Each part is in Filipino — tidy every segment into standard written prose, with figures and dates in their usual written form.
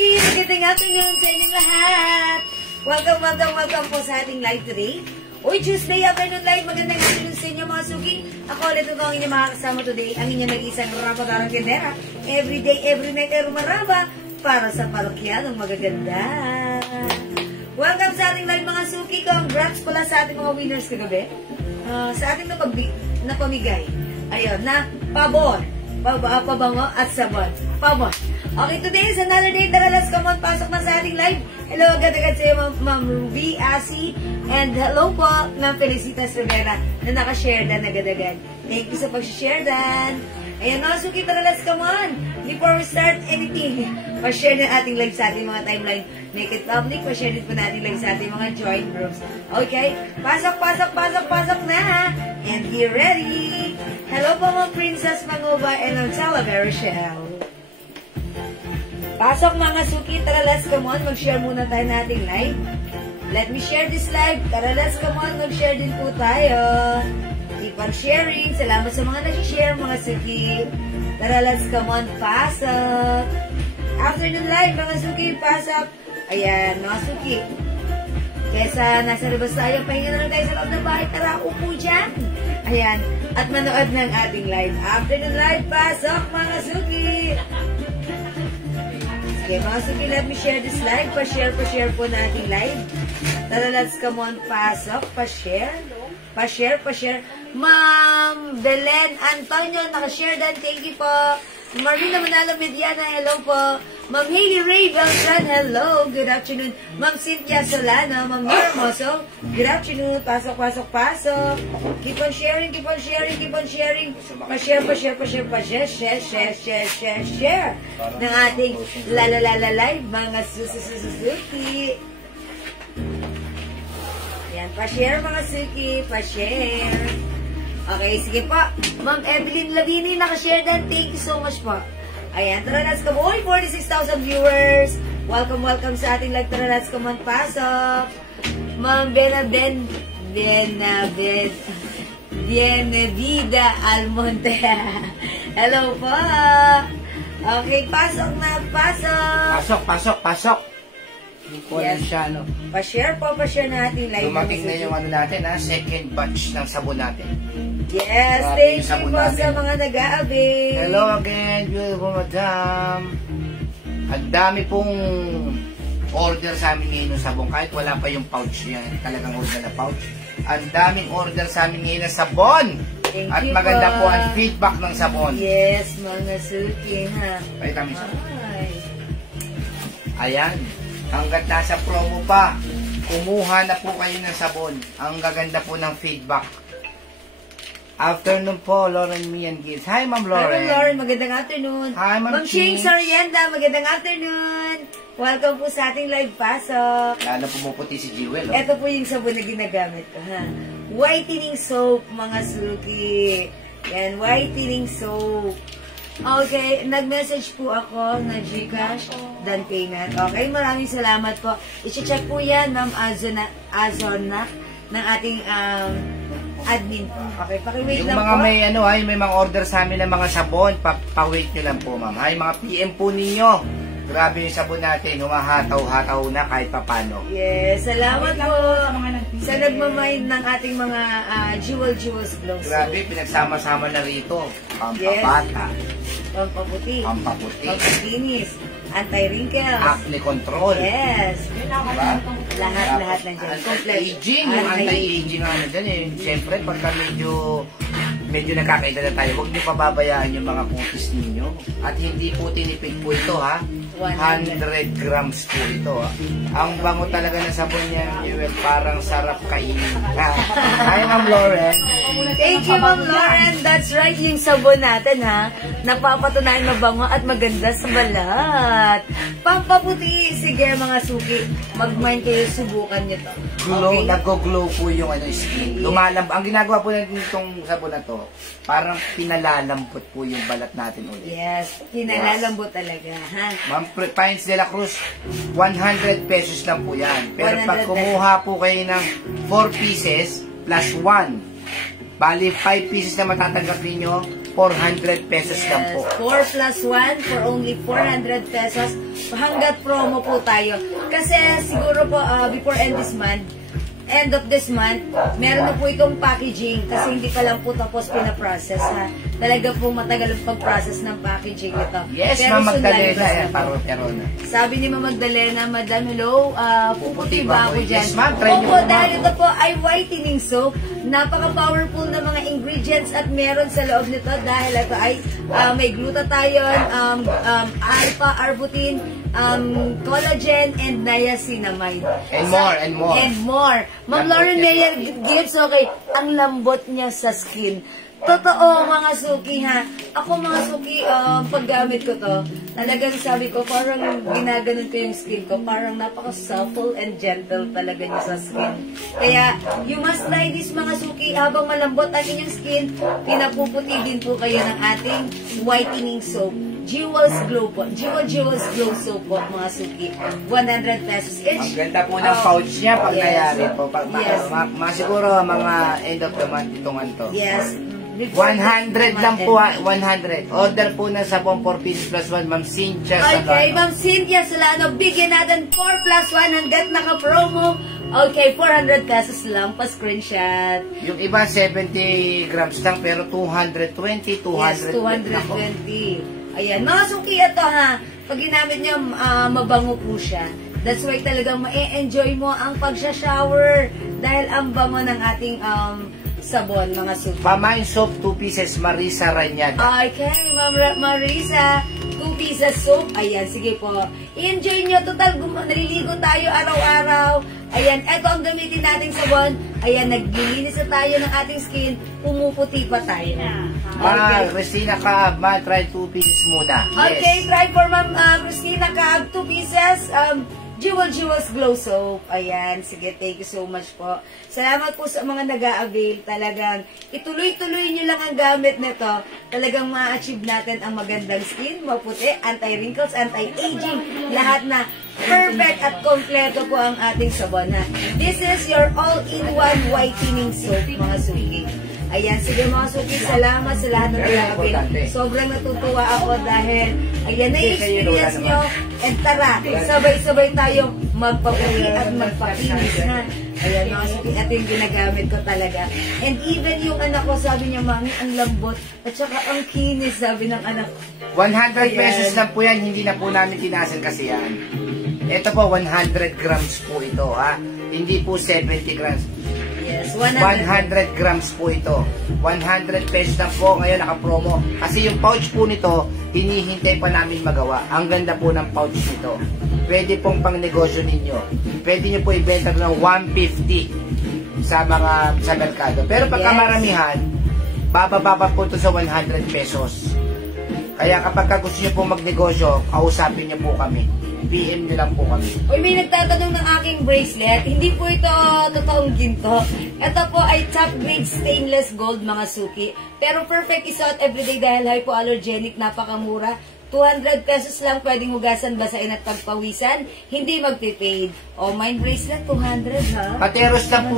Suki! Magandang afternoon sa inyong lahat! Welcome po sa ating live today. Uy, Tuesday afternoon live. Magandang afternoon sa inyo mga Suki. Ako ulit ito ang inyong makakasama today. Ang inyong nag-isang rapatarang gendera. Every day, every night, rumaraba para sa parokya ng magaganda. Welcome sa ating live mga Suki. Congrats pala sa ating mga winners kagabi. Sa ating napamigay. Ayun, na pabon. Pabango at sabon. Pabon. Okay, today is another day. Tara, let's come on. Pasok na sa ating live. Hello, agad-agad sa'yo, Ma'am Ruby, Asi. And hello po, Ma'am Felicitas Rivera na nakashare dan agad-agad. Thank you sa pag-share dan. Ayan mga Suki, tara, let's come on. Before we start anything, pa-share na ating live sa ating mga timeline. Make it public, pa-share din po natin live sa ating mga join groups. Okay, pasok na. And get ready. Hello po mga Princess Manguba and Antela Verichelle. Pasok mga Suki, tara let's come on, mag-share muna tayo na ating live. Let me share this live, tara let's come on, mag-share din po tayo. Keep on sharing, salamat sa mga nag-share mga Suki. Tara let's come on, pasok. Afternoon live mga Suki, pasok. Ayan mga Suki. Kesa nasa labas tayo, pahinga na lang tayo sa loob ng bahay, tara upo dyan. Ayan, at manood ng ating live. Afternoon live, pasok mga Suki. Okay, mga Suki, let me share this live. Pa-share po natin live. Tara, let's come on, pasok. Pa-share. Ma'am Belen Antonio, nakashare dan. Thank you po. Marina Manalo Mediana, hello po. Ma'am Hailey Ray Beltran, hello. Good afternoon. Ma'am Cynthia Solano, Ma'am Hermoso, good afternoon. Pasok. Keep on sharing. Pa-share ng ating live, mga Suki. Yan, pa-share mga Suki, pa-share. Okay, sige po. Ma'am Evelyn Lavini, nakashare dan. Thank you so much po. Ayan, tara, let's come on. 46,000 viewers. Welcome sa ating live. Tara, let's come on. Pasok. Ma'am Bienvida Almonte. Hello po. Okay, pasok na. Pasok. Yes. Pa-share natin live. Dumating na yung natin, second batch ng sabon natin. Yes, thank you po sa mga nag-aabi. Hello again, beautiful madam. Ang dami pong order sa amin ngayon ng sabon. Kahit wala pa yung pouch yan, talagang order na pouch. Ang daming order sa amin ngayon ng sabon. At maganda po ang feedback ng sabon. Yes, mga Suki, ha. Ay, kami sabon. Ayan. Hanggat nasa promo pa, kumuha na po kayo ng sabon. Ang gaganda po ng feedback. Afternoon po, Lauren Mian Gibbs. Hi, Ma'am Lauren. Hi, Lauren. Magandang afternoon. Hi, Ma'am Ching Sorienda. Magandang afternoon. Welcome po sa ating live pasok. Lalo pumuputi si Jewel. Oh. Ito po yung sabon na ginagamit ko, ha. Whitening soap, mga Suki. Yan, whitening soap. Okay, nag-message po ako na Gcash, dan payment. Okay, maraming salamat po. I-check po yan, Ma'am Azona, ng ating admin po. Okay, paki-wait lang mga po. May mga order sa amin ng mga sabon, pa-wait nyo lang po, ma'am. Hay, mga PM po ninyo. Grabe yung sabon natin, humahataw-hataw na kahit papano. Yes, salamat po sa nagmamind ng ating mga jewels glows. Grabe, pinagsama-sama na rito. Pampabata. Pampaputi. Pampakinis. Anti-wrinkles. Acne control. Yes. Diba? Lahat ng dyan. Anti-aging. Yung anti-aging ano dyan eh. Siyempre, pagka medyo nakakaedad na tayo, huwag niyo pababayaan yung mga cookies ninyo. At hindi po tinipid po ito, ha? 100 grams po ito, ha? Ang bango talaga ng sabon niya, parang sarap kainin. Hi, Ma'am Lauren. Thank you, Ma'am Lauren. That's right, yung sabon natin, ha? Napapatunayan mabango at maganda sa balat. Pampaputi. Sige, mga Suki. Mag-mind kayo, subukan nyo to. Okay. Nag-glow po yung skin. Lumalambot. Ang ginagawa po natin itong sabon na to, parang pinalalambot po yung balat natin ulit. Yes, pinalalambot talaga, ha? Ma'am Pines de la Cruz, 100 pesos lang po yan. Pero pag kumuha po kayo ng 4 pieces plus 1, bali 5 pieces na matatanggap ninyo, 400 pesos lang po. 4 plus 1 for only 400 pesos. Hanggat promo po tayo. Kasi siguro po before end of this month, meron na po itong packaging kasi hindi pa lang po tapos pinaprocess ha. Talaga po matagal ang pag-process ng packaging ito. Yes, Pero Ma'am Magdalena. sunlight Yan, parotero na. Sabi ni Ma'am Magdalena, Madam, hello, puputi ba ako dyan? Yes, ma'am. Try nyo Opo, po, dahil ma'am. ito po ay whitening soap. Napaka-powerful na mga ingredients at meron sa loob nito dahil ito ay may glutathione, alpha-arbutin, collagen, and niacinamide. And more, and more. And more. Ma'am Lauren Mayer gives, okay, ang lambot niya sa skin. Totoo, mga suki ha. Ako mga suki, paggamit ko to, talagang sabi ko, parang ginaganon ko yung skin ko. Parang napaka-supple and gentle talaga niya sa skin. Kaya, you must try this mga suki. Habang malambot ang inyong skin, pinapuputi din po kayo ng ating whitening soap. Jewels Glow po. Jewels Glow soap po, mga suki. 100 pesos each. Ang ganda po ng pouch niya pag Yes. nayari po. Pag Yes. siguro mga end of the month itong to. Yes. 100 lang po, 100. Order po na sa 4 pieces plus 1, Ma'am Cynthia Salano. Okay, Ma'am Cynthia Salano, bigyan natin 4 plus 1 hanggat naka-promo. Okay, 400 pesos lang pa screenshot. Yung iba 70 grams lang pero 220, 200. Yes, 220. Ayan, mga suki ito ha. Pag ginamit niyo, mabango po siya. That's why talagang ma-enjoy mo ang pag-shower dahil ang bango ng ating sabon, mga suki. Pamain soap, 2 pieces, Marisa Ranyada. Okay, Ma'am Marisa, 2 pieces soap. Ayan, sige po. I-enjoy nyo. Total, naliligo tayo araw-araw. Ayan, eto ang gamitin nating sabon. Ayan, naglilinis na tayo ng ating skin. Pumuputi pa tayo. Ma, Christina Kaab, ma, try 2 pieces muna. Okay, try for Ma'am Christina Kaab, 2 pieces. Jewels Glow Soap. Ayan, sige, thank you so much po. Salamat po sa mga nag-a-avail. Talagang ituloy-tuloy nyo lang ang gamit nito. Talagang ma-achieve natin ang magandang skin, maputi, anti-wrinkles, anti-aging, lahat na perfect at kompleto po ang ating sabon na. This is your all-in-one whitening soap, mga suki. Ayan, sige mga suki, salamat sa lahat ng nag-a-avail. Sobrang natutuwa ako dahil, ayan, na-experience nyo. And tara, sabay-sabay tayong magpaputi at magpakinis, ha? Ayan, mga suki, at yung ginagamit ko talaga. And even yung anak ko, sabi niya, Mami, ang lambot. At saka ang kinis, sabi ng anak ko. 100 pesos lang po yan, hindi na po namin tinasan kasi yan. Ito po, 100 grams po ito, ha? Hindi po 70 grams. Yes, 100 grams po ito. 100 pesos lang po ngayon naka-promo. Kasi yung pouch po nito, hinihintay pa namin magawa. Ang ganda po ng pouch nito. Pwede pong pang negosyo ninyo. Pwede nyo po ibenta ng 150 sa merkado. Pero pagkamaramihan, bababa po ito sa 100 pesos. Kaya kapag gusto nyo po magnegosyo, kausapin nyo po kami. PM nyo lang po kami. Uy, may nagtatanong ng aking bracelet. Hindi po ito totoong ginto. Ito po ay top grade stainless gold, mga suki. Pero perfect isuot everyday dahil hypoallergenic, napakamura. 200 pesos lang pwedeng hugasan, basain at pagpawisan. Hindi magpipade. O, mine bracelet, 200 ha? Pateros lang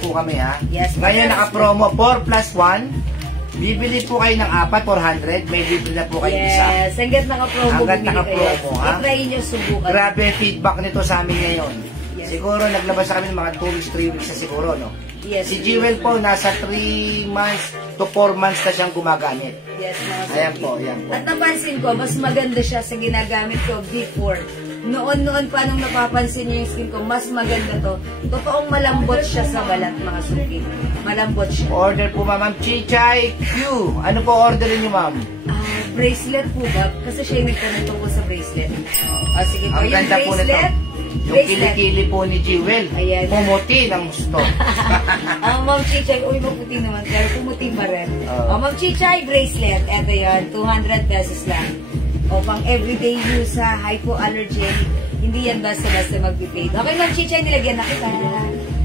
po kami, ha? Yes, ngayon pateros naka-promo 4 plus 1. Bibili po kayo ng 4, 400. May bibili na po kayo isa. Yes, hanggat naka-promo, Hanggat bumili naka-promo, kayo. ha? I-try nyo, subukan. Grabe ang feedback nito sa amin ngayon. Yes. Siguro naglabas na kami ng mga 2 weeks, 3 weeks na siguro, no? Yes. Si Jewel po, nasa 3 months to 4 months na siyang gumagamit. Yes, mga suki. Ayan po, ayan po. At napansin ko, mas maganda siya sa ginagamit ko before. Noon pa nung napapansin niyo yung skin ko, mas maganda to. Totoong malambot siya sa balat, mga suki. Malambot siya. Order po, Ma'am Chichay Q. Ano po orderin niyo, Ma'am? Bracelet po ba? Kasi siya yung nagtanong tungkol sa bracelet. Sige po, Ang yung ganda po nito. bracelet. Yung kilikili po ni Jewel. Ayan. Pumuti ng gusto. Ma'am Chichay, uy, maputi naman, pero pumuti pa rin. Oo. Ma'am Chichay, bracelet. Eto yun, 200 pesos lang. O, pang everyday use sa hypoallergenic. Hindi yan basta-basta mag-pipade. Okay, Ma'am Chichay, nilagyan na kita.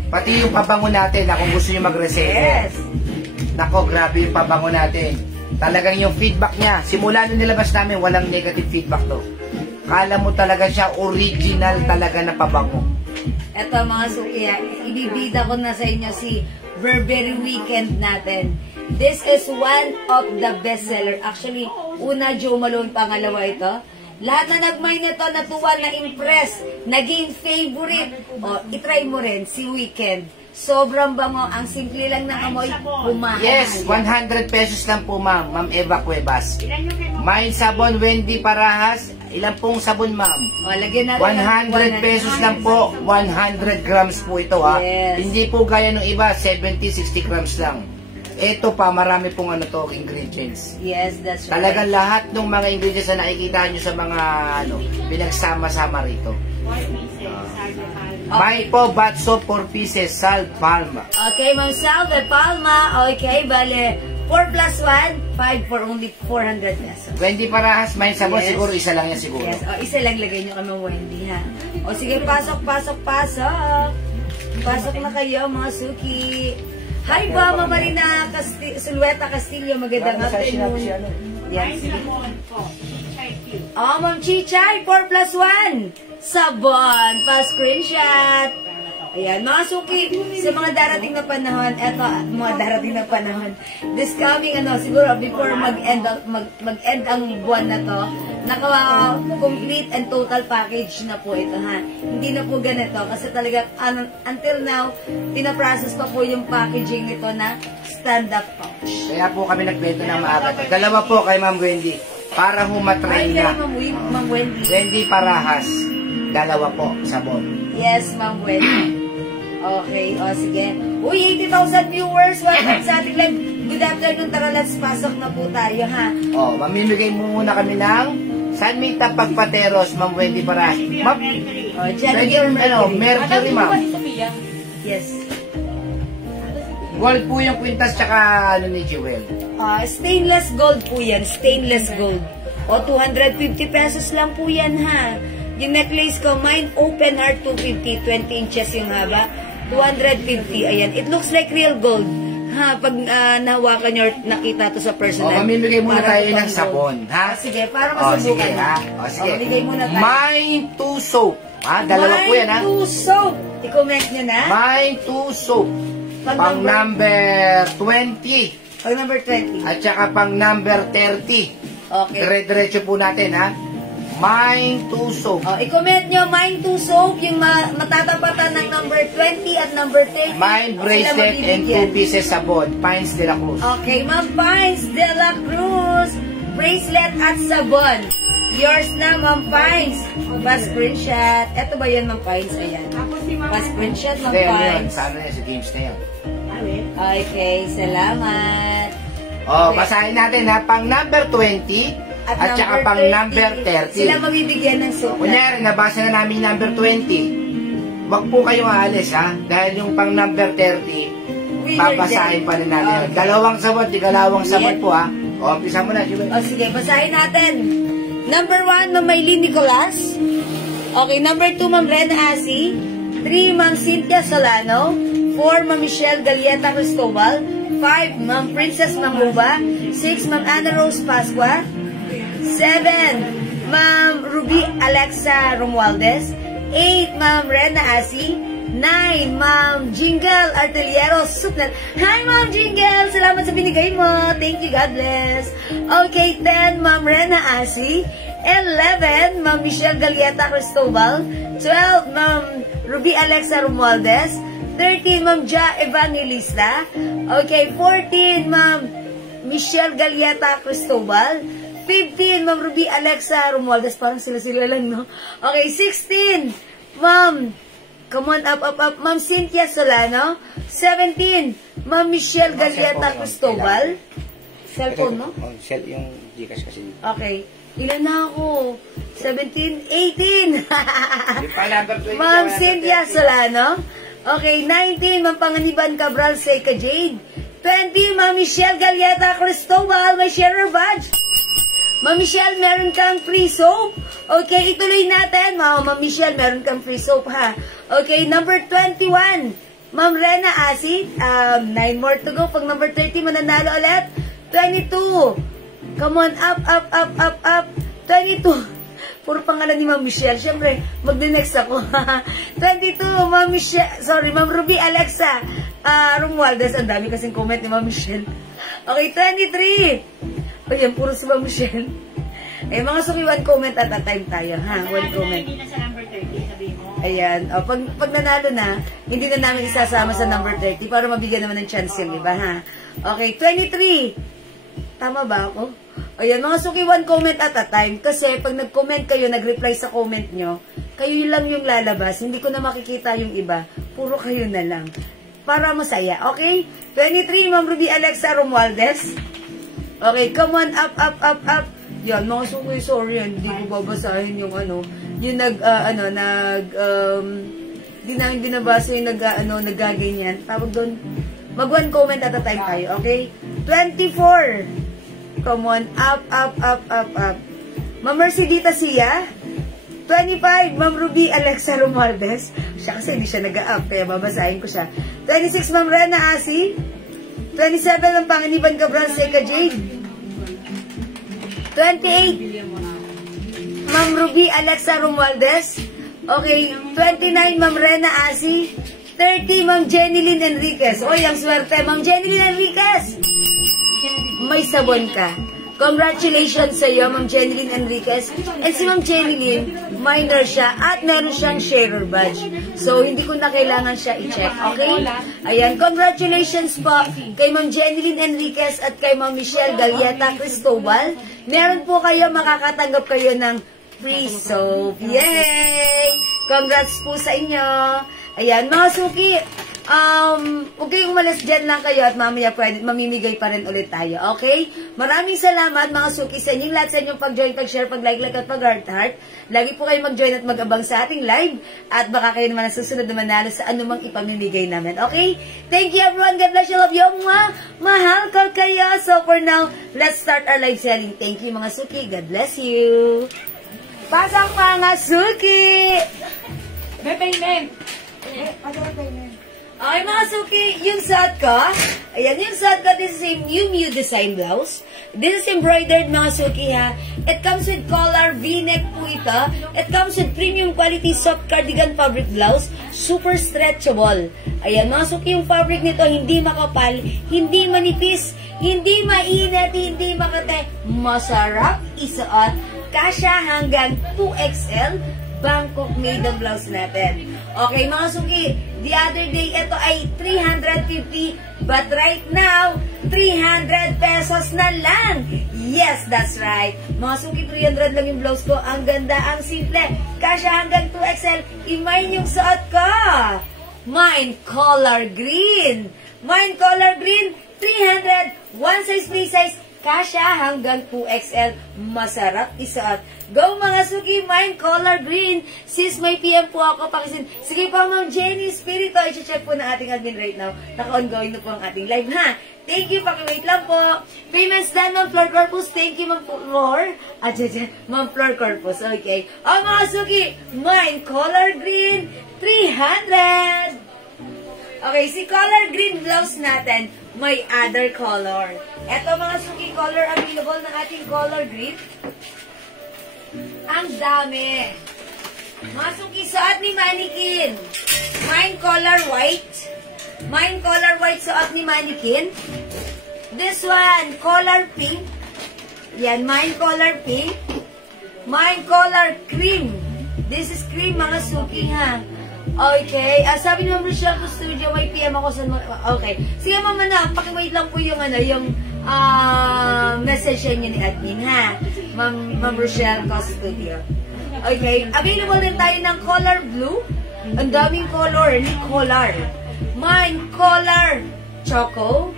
Pati yung pabango natin na kung gusto nyo mag-reseller. Yes. Nako, grabe yung pabango natin. Talagang yung feedback niya, simula nung nilabas namin, walang negative feedback to. Kala mo talaga siya original talaga na pabango. Eto mga suki, ibibida ko na sa inyo si Burberry Weekend natin. This is one of the bestseller. Actually, una Jo Malone, pangalawa ito. Lahat na nag-mine nito, natuwa, na-impress, naging favorite. O, itry mo rin, si Weekend. Sobrang bango, ang simple lang ng amoy, pumahan. Yes, 100 pesos lang po, ma'am. Ma'am Eva Cuevas. Mine sabon, Wendy Parahas. Ilan pong sabon, ma'am? O, lagyan natin 100 pesos lang po. 100 grams po ito, ha? Yes. Hindi po gaya ng iba, 70-60 grams lang. Ito pa, marami pong ingredients. Yes, that's right. Talagang lahat ng mga ingredients na nakikita nyo sa mga pinagsama-sama rito. May po, bath soap, 4 pieces, sal, palma. Okay, Ma'am Sal de Palma. Okay, bale, 4 plus 1, 5 for only 400 pesos. Wendy Parahas, may sabon, Yes. siguro isa lang yan siguro. Yes, o, isa lang lagay nyo kami, Wendy, ha? O, sige, pasok. Pasok na kayo, mga suki. Hi ba, Mama Marina Sulueta Castillo, magandang afternoon. Yan, sige. Oh, Ma'am Chichay, 4 plus 1. Sabon, pa-screenshot. Ayan, mga suki, sa mga darating na panahon, eto, mga darating na panahon, this coming, siguro, before mag-end ang buwan na to, naka-complete and total package na po ito, ha. Hindi na po ganito, kasi talaga, until now, pinaprocess pa po yung packaging nito na stand-up pouch. Kaya po kami nagbento ng maaga. Dalawa po kay Ma'am Wendy, para humatry Ay, na. Ma'am Wendy. Wendy Parahas, dalawa po, sabon. Yes, Ma'am Wendy. Okay, o sige. Uy, 80,000 viewers. Welcome sa ating live. Good afternoon, tara, let's pasok na po tayo, ha? Oh, mamimigay muna kami ng San Mita Pagpateros, Ma'am Wendy Parahas. Ma'am, Jennifer Mercury, ma'am. Yes. Gold po yung kwintas tsaka ni Jewel. Stainless gold po yan. Stainless gold. O, 250 pesos lang po yan, ha? Yung necklace ko, mine open heart 250, 20 inches yung haba. 250, ayan. It looks like real gold. Ha, pag nahawakan nyo, nakita to sa personal. Mamimigay muna tayo ng sabon, ha? Sige, para masubukan. Sige, ha? Sige. Bigay muna tayo. Mine 2 soap. Ha? Dalawa po yan, ha? Mine 2 soap. I-comment nyo na. Mine 2 soap. Pang number 20. Pag number 20. At saka pang number 30. Okay. Dire-diretso po natin, ha? Mine 2 soap. I-comment nyo, mine 2 soap, yung matatapatan ng number 20 at number 30. Mine bracelet and 2 pieces sabon. Pines de la Cruz. Okay, Ma'am Pines de la Cruz. Bracelet at sabon. Yours na, Ma'am Pines. Pa-screenshot. Ito ba yan, Ma'am Pines? Ayan. Pa-screenshot, Ma'am Pines. Sana yan, sa games na yan. Okay, salamat. Basahin natin, ha? Pang number 20 at saka pang number 30. Sila mabibigyan ng sulat. Kunyari, nabasa na namin number 20. Huwag po kayong aalis, ha? Dahil yung pang number 30, babasahin pa rin natin. Okay. Dalawang sabon, tigalawang sabon po, ha? Umpisa mo na, Jubel. Sige, basahin natin. Number 1, Ma'am Maylene Nicolas. Okay, number 2, Ma'am Rena Asi. 3, Ma'am Cynthia Solano. 4, Ma'am Michelle Galieta Cristobal. 5, Ma'am Princess Manguba. 6, Ma'am Ana Rose Pascua. 7, Ma'am Ruby Alexa Romualdez. 8, Ma'am Rena Asi. 9, Ma'am Jingle Arteliero Suplan. Hi, Ma'am Jingle! Salamat sa binigay mo. Thank you, God bless. Okay, 10, Ma'am Rena Asi. 11, Ma'am Michelle Galieta Cristobal. 12, Ma'am Ruby Alexa Romualdez. 13, Ma'am Ja Evangelista. Okay, 14, Ma'am Michelle Galieta Cristobal. 15, Ma'am Ruby Alexa Romualdez. Parang sila-sila lang, no? Okay, 16, Ma'am, come on, up, Ma'am Cynthia Solano. 17, Ma'am Michelle Galieta Cristobal. Cellphone, no? Yung Gcash kasi. Okay. Ilan na ako? 17, 18. Ma'am Cynthia Solano. Okay, 19, Ma'am Panganiban Cabral Seca Jade. 20, Ma'am Michelle Galieta Cristobal, may sharer badge. Ma'am Michelle, meron kang free soap. Okay, ituloy natin. Ma'am Michelle, meron kang free soap, ha? Okay, number 21, Ma'am Rena Asi. 9 more to go. Pag number 30, mananalo ulit. 22. Come on, up. 22. Puro pangalan ni Ma'am Michelle. Siyempre, mag-next ako. 22, Ma'am Michelle. Sorry, Ma'am Ruby Alexa Romualdez. Ang dami kasing comment ni Ma'am Michelle. Okay, 23. O yan, puro si Ma'am Michelle. Eh, mga suki, one comment at a time tayo, ha? One comment. Hindi na sa number 30, sabihin mo. Ayan. O, pag nanalo na, hindi na namin isasama sa number 30 para mabigyan naman ng chance yung iba, ha? Okay, 23. Tama ba ako? Ayan, mga suki, one comment at a time. Kasi pag nag-comment kayo, nag-reply sa comment nyo, kayo lang yung lalabas. Hindi ko na makikita yung iba. Puro kayo na lang. Para masaya. Okay? 23, Ma'am Ruby Alexa Romualdez. Okay, come on, up, up, up, up. Yan, mga suki, sorry yan. Hindi ko babasahin yung yung di namin binabasa yung nagaganyan. Tawag doon, mag one comment at a time tayo, okay? 24. Come on, up, up, up, up, up. Ma'am Mercedita Sia. 25, Ma'am Ruby Alexa Romualdez. Siya kasi hindi siya nag-up, kaya babasahin ko siya. 26, Ma'am Rena Asi. 27, ang Panganiban Cabral Seca Jade. 28, Ma'am Ruby Alexa Romualdez. Okay, 29, Ma'am Rena Asi. 30, Ma'am Jenilyn Enriquez. Oy, ang swerte, Ma'am Jenilyn Enriquez. May sabon ka. Congratulations sa iyo, Ma'am Jenilyn Enriquez. And si Ma'am Jenilyn, minor siya at meron siyang sharer badge. So, hindi ko na kailangan siya i-check, okay? Ayan, congratulations po kay Ma'am Jenilyn Enriquez at kay Ma'am Michelle Galieta Cristobal. Meron po kayo, makakatanggap kayo ng free soap. Yay! Congrats po sa inyo. Ayan, mga suki, huwag kayong umalas dyan lang kayo at mamaya mamimigay pa rin ulit tayo, okay? Maraming salamat mga suki sa inyong lahat, sa inyong pag-join, pag-share, pag-like at pag-heart-heart. Lagi po kayo mag-join at mag-abang sa ating live at baka kayo naman ang susunod na manalo sa anumang ipamimigay namin, okay? Thank you everyone, God bless you, love you, mahal ko kayo. So for now, let's start our live selling. Thank you mga suki, God bless you. Pasok mga suki! May payment! Okay mga suki, yung suot ko, ayan yung suot ko, this is a Miu Miu design blouse. This is embroidered mga suki ha. It comes with collar, v-neck po ito. It comes with premium quality soft cardigan fabric blouse, super stretchable. Ayan mga suki, yung fabric nito hindi makapal, hindi manipis, hindi mainit, hindi makate. Masarap isuot, kasya hanggang 2XL. Bangkok made ang blouse natin. Okay, mga suki, the other day, ito ay 350, but right now, 300 pesos na lang. Yes, that's right. Mga suki, 300 lang yung blouse ko. Ang ganda, ang simple. Kasya hanggang 2XL. Imay yung suot ko. Mine color green. Mine color green, 300. One size, free size. Kasya hanggang 2XL. Masarap isuot. Go mga suki, mine color green. Sis, may PM po ako. Pakisin. Sige pa, Ma'am Jenny Spirito. I-check po na ating admin right now. Naka-ongoing na po ang ating live, ha? Thank you. Paki-wait lang po. Payments done, Ma'am Flor Corpus. Thank you, Ma'am Flor. Ma'am Flor Corpus. Okay. O mga suki, mine color green, 300. Okay, si color green blouse natin, may other color. Ito mga suki, color available ng ating color green. Ang dami. Mga suki, suot ni Mannequin. Mine color white. Mine color white suot ni Mannequin. This one, color pink. Yan, mine color pink. Mine color cream. This is cream mga suki ha. Okay. Sabi ni Ma'am Rochelle po studio, may PM ako sa... Okay. Sige, Ma'am, pakiwait lang po yung, yung message niyo ni admin, ha? Ma'am Rochelle ko studio. Okay. Available din tayo ng color blue. Ang daming color. Ni color. Mine color choco.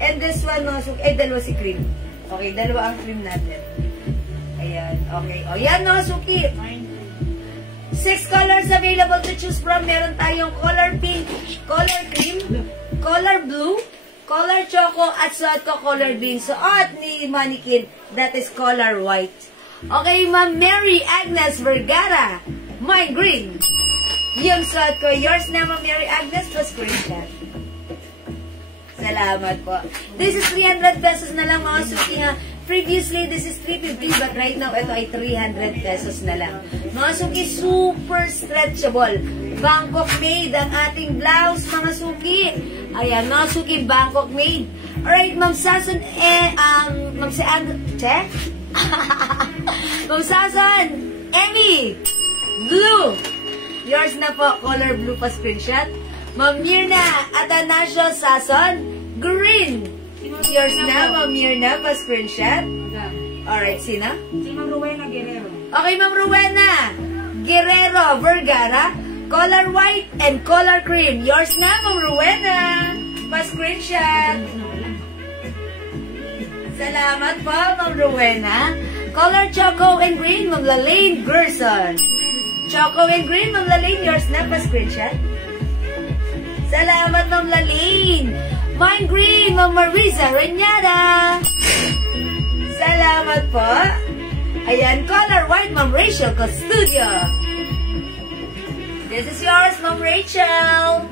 And this one, dalawa si cream. Okay, dalawa ang cream natin. Ayan. Okay. O, yan, mga suki. 6 colors available to choose from. Meron tayong color pink, color cream, color blue, color choco, at suot ko color green. Suot ni Mannequin, that is color white. Okay, Ma'am Mary Agnes Vergara, mine green. Yung suot ko, yours na, Ma'am Mary Agnes, plus screenshot. Salamat po. This is 300 pesos na lang mga suki ha. Previously, this is 350, but right now, ito ay 300 pesos na lang. Mga suki, super stretchable. Bangkok made ang ating blouse, mga suki. Ayan, mga suki, Bangkok made. Alright, Ma'am Sason, Ma'am check? Ma'am Sason, Emmy, blue. Yours na po, color blue pa screenshot. Ma'am Mirna, Atanasio Sason, green. Yours na, Ma'am Mirna, pa screenshot. Alright, sina? Si Ma'am Rowena Guerrero. Okay, Ma'am Rowena Guerrero Vergara, color white and color cream. Yours na, Ma'am Rowena. Pa-screenshot. Salamat po, Ma'am Rowena. Color choco and green, Ma'am Lalaine Gerson. Choco and green, Ma'am Lalaine. Yours na, pa-screenshot. Salamat, Ma'am Lalaine. Mine green, Ma'am Marisa Renyada. Salamat po. Ayan, color white, Ma'am Rachel Custodio. This is yours, Ma'am Rachel.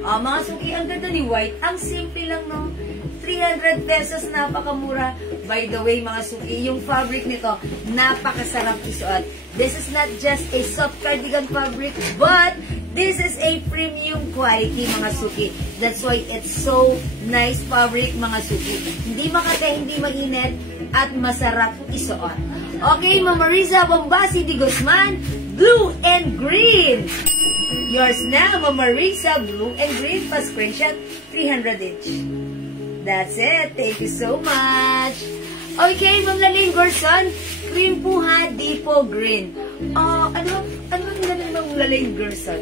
Mga suki, ang ganda ni white. Ang simple lang, no? 300 pesos, napakamura. By the way, mga suki, yung fabric nito, napakasarap isuot. This is not just a soft cardigan fabric, but this is a premium quality, mga suki. That's why it's so nice fabric, mga suki. Hindi makate, hindi mainit, at masarap isuot. Okay, Ma'am Marisa Bombasi de Guzman, blue and green. Yours na, Ma'am Marisa, blue and green, pa screenshot, 300 each. That's it. Thank you so much. Okay, Ma'am Lalaine Gerson, cream po ha, di po green. Ano nilalang Ma'am Lalaine Gerson?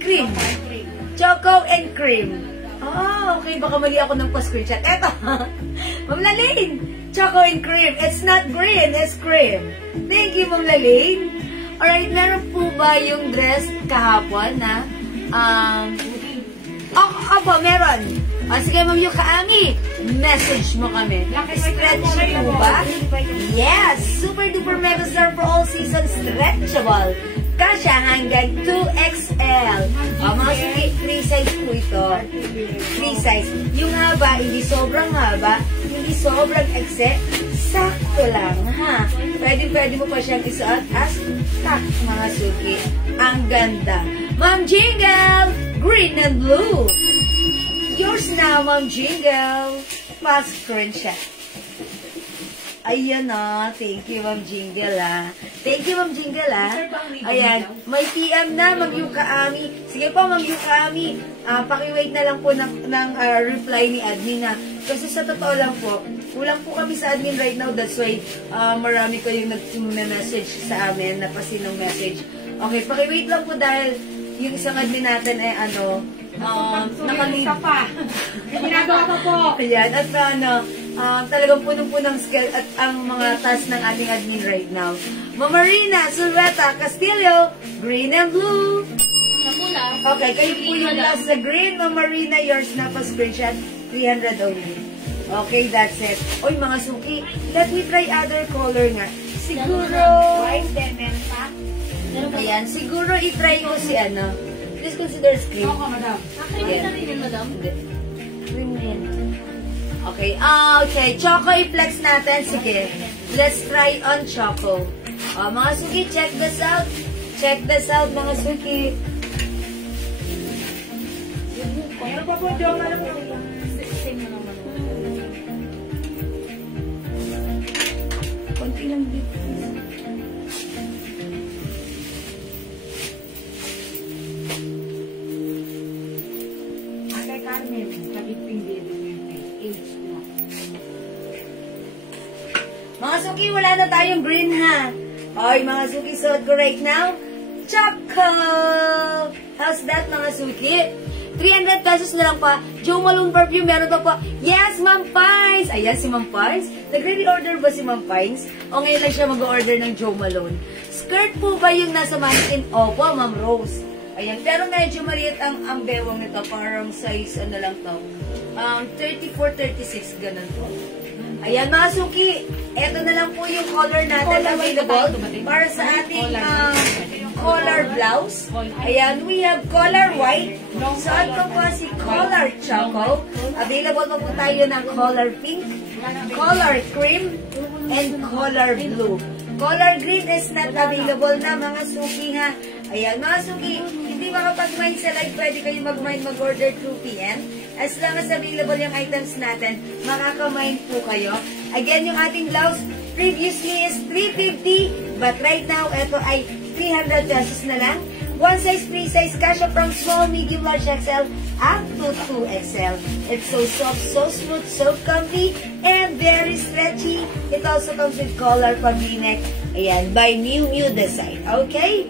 Cream. Choco and cream. Okay, baka mali ako ng pa-screenshot. Eto, Ma'am Lalaine, choco and cream. It's not green, it's cream. Thank you, Ma'am Lalaine. Alright, naroon po ba yung dress kahapon na? Opo, meron. Sige, Ma'am Yukaami, message mo kami. Stretchy po ba? Yes! Super duper mega star for all seasons, stretchable. Kasya hanggang 2XL. Mga suki, 3 size po ito. 3 size. Yung haba, hindi sobrang haba, hindi sobrang ekse, sakto lang, ha? Pwede mo pa siyang isuot as tak, mga suki. Ang ganda. Ma'am Jingle, green and blue. Yours now, Ma'am Jingle. Pass screenshot. Ayan na. Thank you, Ma'am Jingle, Thank you, Ma'am Jingle, Ayan. May PM na, Ma'am Yukaami. Sige po, Ma'am Yukaami. Pakiwait na lang po ng reply ni admin, Kasi sa totoo lang po, kulang po kami sa admin right now. That's why marami kayong nag-message sa amin, napasinong message. Okay, pakiwait lang po dahil yung isang admin natin ay nakalid. Ginagawa pa po. Ayan, at talagang punong-punong skill at ang mga task ng ating admin right now. Ma'am Marina Sulveta Castillo, green and blue. Okay, kayo po yung last sa green. Ma'am Marina, yours na pa screenshot, 300 only. Okay, that's it. Oy, mga suki, let me try other color nga. Siguro, ayan, siguro i-try ko si please consider screen. Ako, madam. Again. Green na yan. Okay. Okay. Choco i-flex natin. Sige. Let's try on Choco. Mga suki, check this out. Check this out, mga suki. Meron pa po, Joma lang po. Konti lang dito. Mga suki, wala na tayong green, ha? Okay, mga suki, suot ko right now. Choco! How's that, mga suki? 300 pesos na lang pa. Jo Malone perfume, meron pa po. Yes, Ma'am Pines! Ayan, si Ma'am Pines. Nag-re-order ba si Ma'am Pines? O ngayon lang siya mag-order ng Jo Malone. Skirt po ba yung nasa mannequin? Opo, Ma'am Rose. Ayan, pero medyo maliit ang bewang nito. Parang size, lang to. 34-36, ganun po. Ayan, mga suki. Ito na lang po yung color natin available para sa ating color blouse. Ayan, we have color white. Suot ko po si color choco. Available pa po tayo ng color pink, color cream, and color blue. Color green is not available na, mga suki, ha. Ayan, mga suki, hindi makapag-mine sa live, pwede kayo mag-mine, mag-order through PN. As long as available yung items natin, makaka-mine po kayo. Again, yung ating blouse, previously is 350, but right now, ito ay 300 pesos na lang. One size, free size, kasha from small, medium, large XL, up to 2XL. It's so soft, so smooth, so comfy, and very stretchy. It also comes with collar pang V-neck. Ayan, by Miu Miu Design. Okay?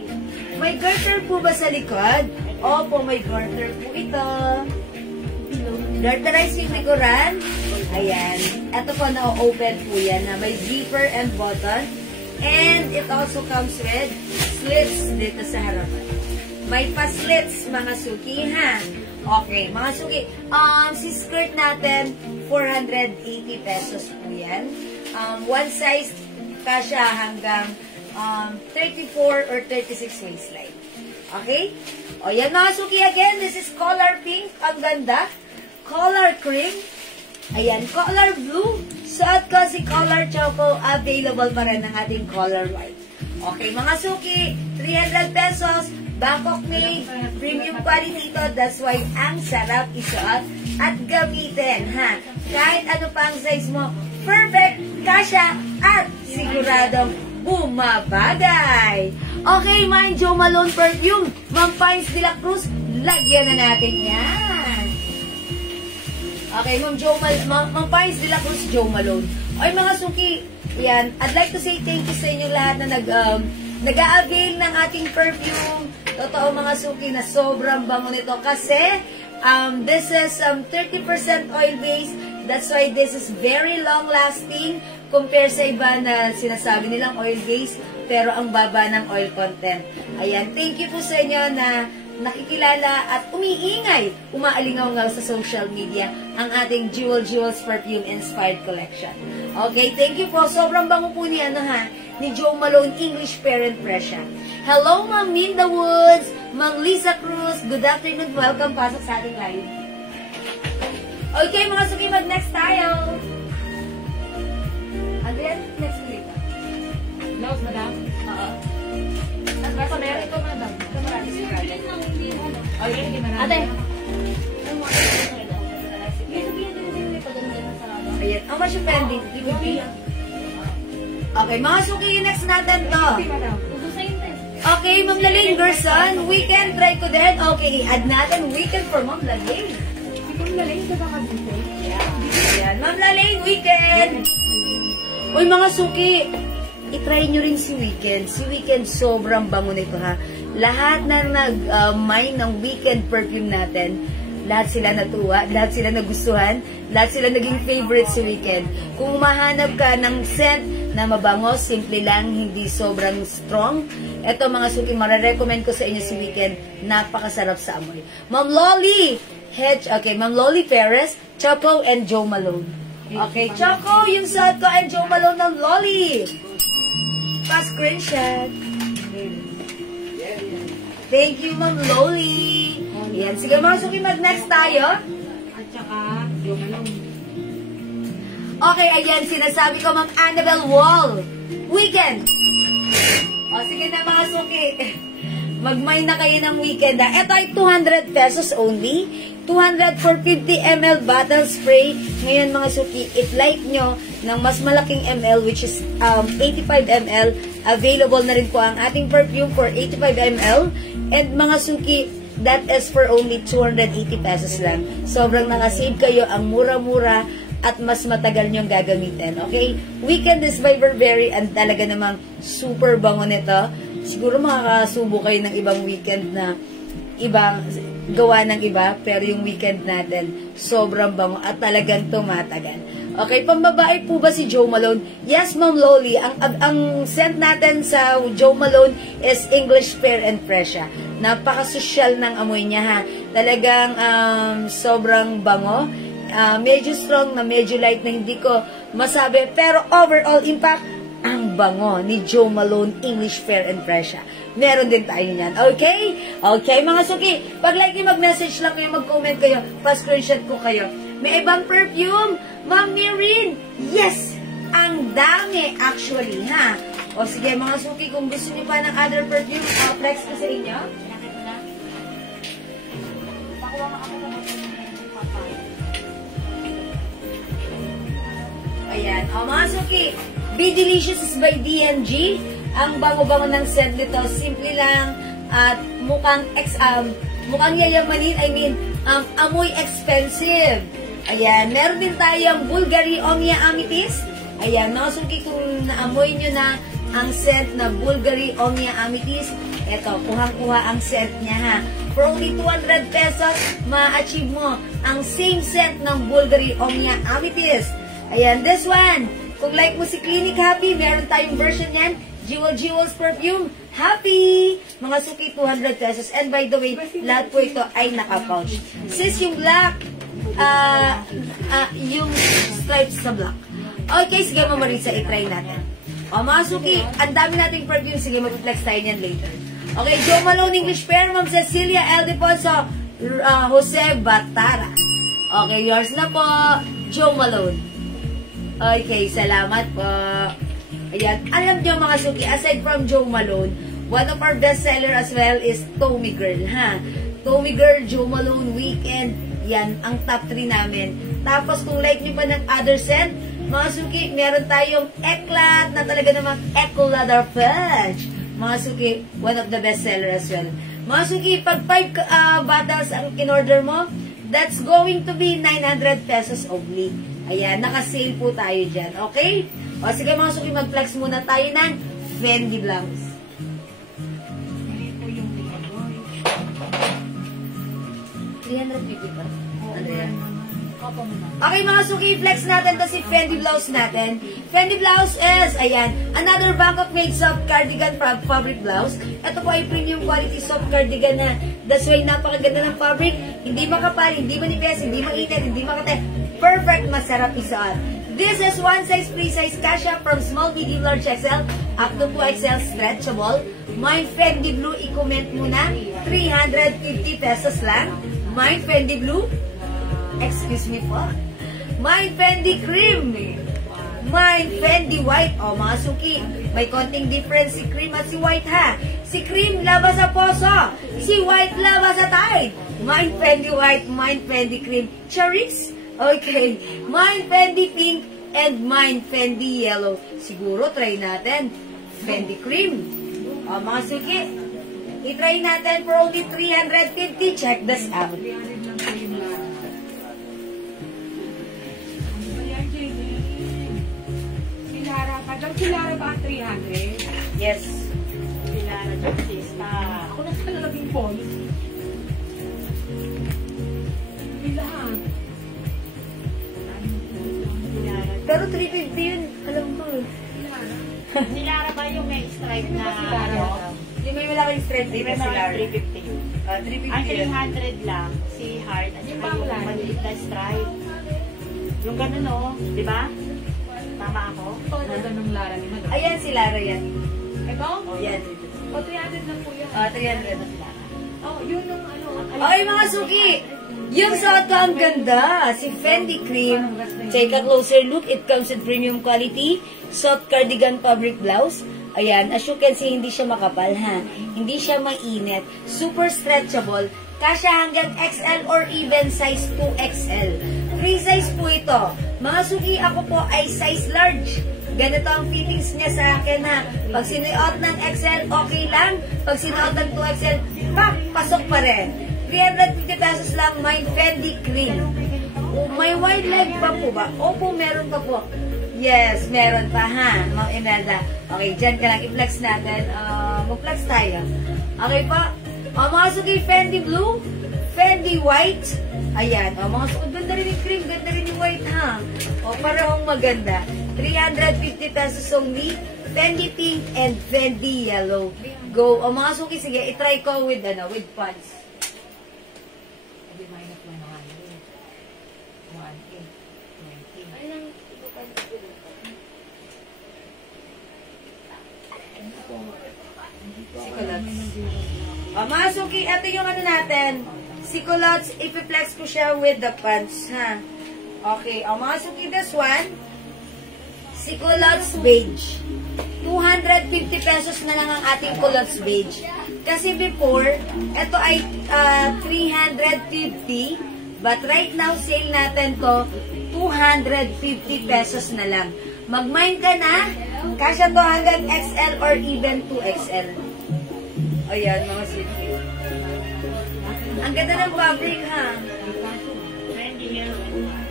May garter po ba sa likod? Opo, may garter po ito. Garterize yung likuran. Ayan. Ito po, na-open po yan na may zipper and button. And it also comes with slits dito sa harapan. May pa-slits, mga suki, ha? Okay, mga suki. Si skirt natin, 480 pesos po yan. One size, kasha hanggang 34 or 36 waistline. Okay? O, yan mga suki, again, this is color pink. Ang ganda. Color cream. Ayan, color blue. Suot ko si color choco. Available pa rin ang ating color white. Okay, mga suki, 300 pesos. Bangkok made, premium quality ito. That's why ang sarap isuot at gamitin, ha? Kahit ano pa ang size mo, perfect, kasya, at siguradong bumabagay. Okay, my Jo Malone perfume, Ma'am Pines de la Cruz, lagyan na natin yan. Okay, Ma'am Pines de la Cruz, Jo Malone. Okay, mga suki, yan, I'd like to say thank you sa inyo lahat na nag-a-avail ng ating perfume. Totoo mga suki na sobrang bango nito kasi this is 30% oil-based. That's why this is very long-lasting compare sa iba na sinasabi nilang oil-based pero ang baba ng oil content. Ayan, thank you po sa inyo na nakikilala at umiingay, umaalingaw-ngaw sa social media ang ating Jewels Perfume Inspired Collection. Okay, thank you po. Sobrang bango po ni ni Jo Malone English Parent Pressure. Hello, Ma'am Minda Woods, Ma'am Lisa Cruz. Good afternoon. Welcome. Pasok sa ating live. Okay, mga suki, mag-next tayo. Adrian, next week. Blouse, madam? Oo. Basta meron ito, madam. Ito marami si Ryan. Okay, hindi madam. Ate. Ayan. How much you pending? Okay, mga suki, next natin to. Okay, Ma'am Laling Gerson, weekend try ko din. Okay, i-add natin weekend for Ma'am Laling. Ma'am Laling, ito baka dito. Ayan, Ma'am Laling, weekend. Uy, mga suki, i-try nyo rin si Weekend. Si Weekend, sobrang bango nito, ha. Lahat na nag-mine ng Weekend perfume natin, lahat sila natuwa, lahat sila nagustuhan, lahat sila naging favorite si Weekend. Kung mahanap ka ng scent na mabango, simple lang, hindi sobrang strong, eto mga suki, mararecommend ko sa inyo si Weekend. Napakasarap sa amoy. Ma'am Loli, okay, Ma'am Loli Perez, Choco, and Jo Malone. Okay, Choco, yung suot ko, and Jo Malone ng Loli. Pa-screenshot. Thank you, Ma'am Loli. Yan, sige mga suki, mag-next tayo. At saka, Jo Malone. Okay, ayan, sinasabi ko, Ma'am Annabelle Wall. Weekend. O, sige na mga suki. Mag-mine na kayo ng weekend, ha. Ito ay 200 pesos only. 200 for 50 ml bottle spray. Ngayon, mga suki, if like nyo ng mas malaking ml, which is 85 ml, available na rin po ang ating perfume for 85 ml. And mga suki, that is for only 280 pesos lang. Sobrang nakasave kayo, ang mura-mura at mas matagal nyong gagamitin. Okay? Weekend is by Burberry and talaga namang super bango nito. Siguro makakasubo kayo ng ibang weekend na ibang gawa ng iba, pero yung weekend natin sobrang bango at talagang tumatagal. Okay, pambabae po ba si Jo Malone? Yes, Ma'am Loli. Ang scent natin sa Jo Malone is English Pear and Fresha. Napaka-social ng amoy niya, ha. Talagang sobrang bango. Medyo strong na medyo light na hindi ko masabi. Pero overall impact, ang bango ni Jo Malone English Pear and Fresha. Meron din tayo niyan. Okay? Okay, mga suki. Pag like nyo, mag-message lang kayo, mag-comment kayo, pa-screenshot ko kayo. May ibang perfume, Ma'am Mirin. Yes! Ang dami actually, ha? O sige, mga suki, kung gusto niyo pa ng other perfume, flex ko sa inyo. Ayan. O mga suki, Be Delicious is by DNG. Ang bango-bango ng scent nito, simple lang at mukhang yayamanin, amoy expensive. Ayan, meron din tayong Bulgari Omnia Amethyst. Ayan, mga suki, kung naamoy nyo na ang scent na Bulgari Omnia Amethyst, eto, kuhang-kuha ang scent niya ha. For only 200 pesos, ma-achieve mo ang same scent ng Bulgari Omnia Amethyst. Ayan, this one, kung like mo si Clinic Happy, meron tayong version yan, Jewels Perfume Happy. Mga suki, 200 pesos. And by the way, lahat po ito ay naka-pouch. Sis, yung black, yung stripes sa black. Okay, sige mo Marisa, i-try natin. O mga suki, ang dami nating perfume. Sige, mag-flex tayo niyan later. Okay, Jo Malone English Pair, Ma'am Cecilia El Defonso, Jose Batara. Okay, yours na po, Jo Malone. Okay, salamat po. Ayan, alam niyo mga suki, aside from Jo Malone, one of our bestseller as well is Tommy Girl, ha? Tommy Girl, Jo Malone, Weekend, yan, ang top 3 namin. Tapos, kung like niyo pa ng other scent, mga suki, meron tayong Eclat na talaga namang Eclador Fudge. Mga suki, one of the bestseller as well. Mga suki, pag 5 bottles ang in-order mo, that's going to be 900 pesos only. Ayan, naka-sale po tayo dyan. Okay? O sige mga suki, mag-flex muna tayo ng Fendi Blouse. $350 pa. Andrea? Okay mga suki, flex natin to si Fendi Blouse natin. Fendi Blouse is, ayan, another Bangkok made soft cardigan fabric blouse. Ito po ay premium quality soft cardigan na that's why napakaganda ng fabric. Hindi makapal, hindi manipis, hindi mainit, hindi makate. Perfect, masarap isuot. This is one size, free size, kasha from small, medium, large XL up to 2XL stretchable. My Fendi Blue, i-comment muna. 350 pesos lang. My Fendi Blue. Excuse me po. My Fendi Cream. My Fendi White. O mga suki, may konting difference si Cream at si White ha. Si Cream labas sa poso. Si White labas sa tide. My Fendi White, my Fendi Cream. Charis. Okay. My Fendi Pink and my Fendi Yellow. Siguro try natin. Fendi Cream. O mga suki, i-try natin for only 350. Check this out. Kilara ba ang 300? Yes. Kilara Justice. Ako na sa nalabing points. Bilahan. Pero 350 yun. Alam mo. Nilara ba yung may stripe na ano? Hindi may malaking stripe Di dito ba si mga Lara. 350 yun? 350 Ang yun. 300 lang, si Heart, at saka yung maliit na stripe. Yung ganun o, di ba? Tama ako? Ito na ganung Lara ni Madam. Ayan si Lara yan. Ito? Yan. O 300 lang po yan. 300. Oh, yun yung ano. Okay mga suki, yung suot ko ang ganda. Si Fendi Cream. Take a closer look. It comes with premium quality. Soft cardigan fabric blouse. Ayan, as you can see, hindi siya makapal ha. Hindi siya mainit. Super stretchable. Kasya hanggang XL or even size 2XL. Free size po ito. Mga suki, ako po ay size large. Ganito ang fittings niya sa akin ha. Pag sinuot ng XL, okay lang. Pag sinuot ng 2XL, pasok pa rin. 350 pesos lang, may Fendi Cream. May wide leg pa po ba? Opo, meron pa po. Yes, meron pa ha, Ma'am Imelda. Okay, dyan ka lang. I-flex natin. Mag-flex tayo. Okay pa. Mga suki, Fendi Blue, Fendi White. Ayan. Mga suki, ganda rin yung cream, ganda rin yung white ha. Parehong maganda. 350 pesos only. Fendi Pink and Fendi Yellow. Go. Mga suki, sige, i-try ko with pants. Mga suki, ito yung ano natin. Si Culottes, ipiplex ko siya with the pants, ha. Okay, mga suki, this one. Si Culottes Beige. 250 pesos na lang ang ating Culottes Beige. Kasi before, ito ay 350 But right now, sale natin to 250 pesos na lang. Mag-mine ka na, kasya to hanggang XL or even 2XL. Ayan, mga sweetie. Ang ganda ng fabric, ha? Trendy yellow and white.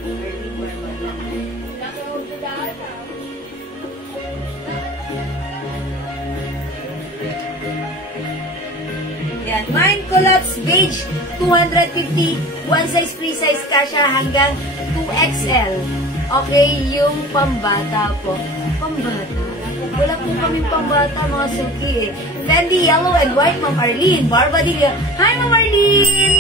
Yan. Mine Collapse Beige, 250. One size, free size kasha hanggang 2XL. Okay, yung pambata po. Pambata? Wala po kami pambata, mga suki eh. Fendi Yellow and White, Ma'am Arlene. Barbadilla. Hi, Ma'am Arlene!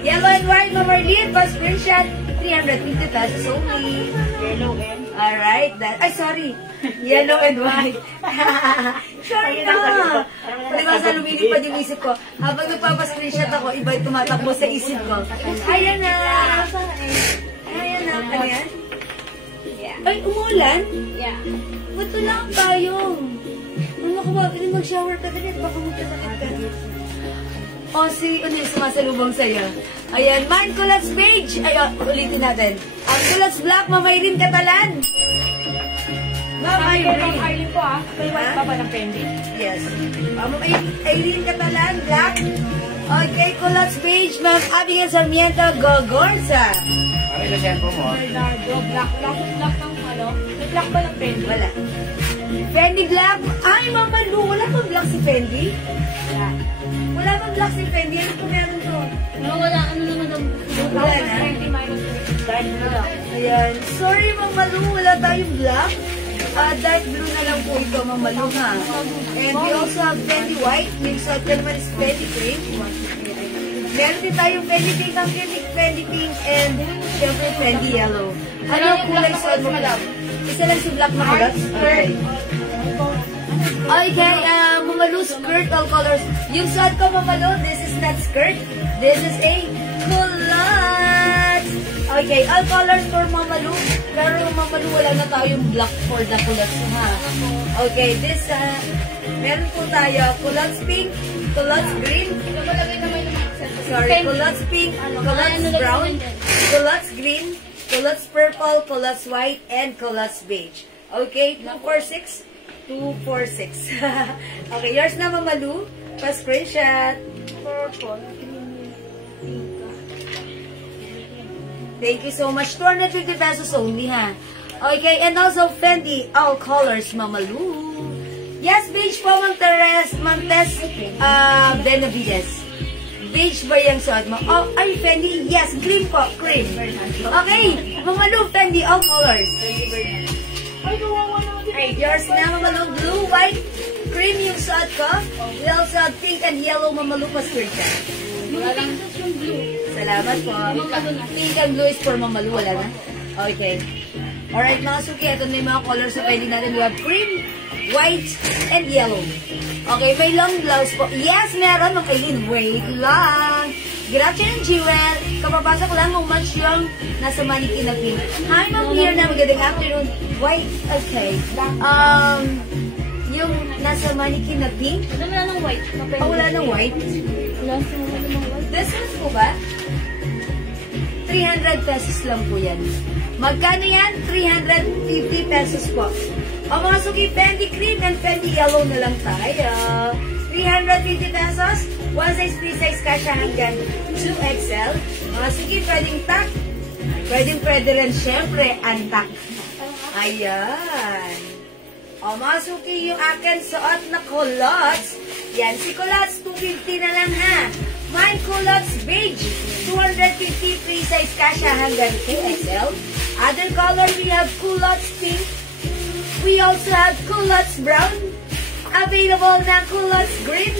Yellow and White, Ma'am Arlene. First screenshot, 350 pesos only. Yellow and Alright, ay sorry. Yellow and white. Sorry na. Diba sa lumilipad yung isip ko. Habang nagpapascreenshot ako, iba yung tumatakbo sa isip ko. Ayan na. Ayan na. Ano yan? Ay, umulan? Yeah. Ba't lang tayo? Ano ko ba? Pwede mag-shower ka ganit. Baka magkasakit ka. O, si, ano yung sumasalubong sa'yo? Ayan, Mine Collapse Beige. Ayan, ulitin natin. Ang Collapse Black, Ma'am Irene Catalan. Ma'am Irene. Arlene po May white pa ba ng Fendi? Yes. Ma'am Irene Catalan, Black. Okay, Collapse Beige, Ma'am Abigail Sarmiento, Gogorza. Ano yung cellphone mo? Bernardo, black. Black ng ano? May black ba ng Fendi? Wala. Fendi Black. Ay, Mama Lu, wala pang black si Fendi? Wala. Wala pang black si Fendi. Ano po meron to? Wala, ano naman ang... Wala na. 20 minus 3. Dark blue lang. Ayan. Sorry, Mama Lu, wala tayong black. Dark blue na lang po ito, Mama Lu, ha? And we also have Fendi White. Yung sa naman is Fendi Cream. Meron din tayong Fendi Pink, ang Fendi Pink, and syempre Fendi Yellow. Ano ang kulay suot mo? Isa lang si black na kulot? Okay. Okay, Mama Lu, skirt, all colors. Yung suot ko, Mama Lu, this is not skirt. This is a kulot. Okay, all colors for Mama Lu. Pero Mama Lu, wala na tayong black for the culottes, ha? Okay, this, meron po tayo, culottes pink, culottes green, sorry, culottes pink, culottes brown, culottes green, culottes purple, culottes white, and culottes beige. Okay, 246, 246. Okay, yours na, Mama Lu. Pa-screenshot. Purple. Thank you so much. 250 pesos only, ha? Okay, and also Fendi, all colors, Mama Lu. Yes, beige po, Ma'am Teres, Ma'am Tess, Benavides. Beige ba yung suot mo? Oh, ay, Fendi, yes, cream po, cream. Okay, Mama Lu, Fendi, all colors. Ay, gawawa naman din. Ay, yours na, Mama Lu, blue, white, cream yung suot ko. We also have pink and yellow, Mama Lu, pa-screenshot. Yung pink tas yung blue. Salamat po. Pink and blue is for Mama Lu, wala na? Okay. Alright, mga suki, ito na yung mga colors na pwede natin. We have cream, white, and yellow. Okay, may long blouse po. Yes, meron. Makailin. Wait lang. Good afternoon, Jewel. Kapapasok lang kung much yung nasa mannequin na pink. Hi, Ma'am Mirna. Magandang afternoon. White, okay. Yung nasa mannequin na pink. Wala ng white. Oh, wala ng white. Wala ng white. This one po ba? 300 pesos lang po yan. Magkano yan? 350 pesos po. O mga suki, Fendi Cream and Fendi Yellow na lang tayo. 350 pesos. One size, free size kasha hanggang 2XL. Mga suki, pwedeng tak. Pwede rin syempre, antak. Ayan. O mga suki, yung akin suot na culottes. Yan, si culottes, 250 na lang ha. My culottes beige, 250 free size kasha hanggang 2XL. Other color, we have culottes pink. We also have culottes brown. Available na culottes green.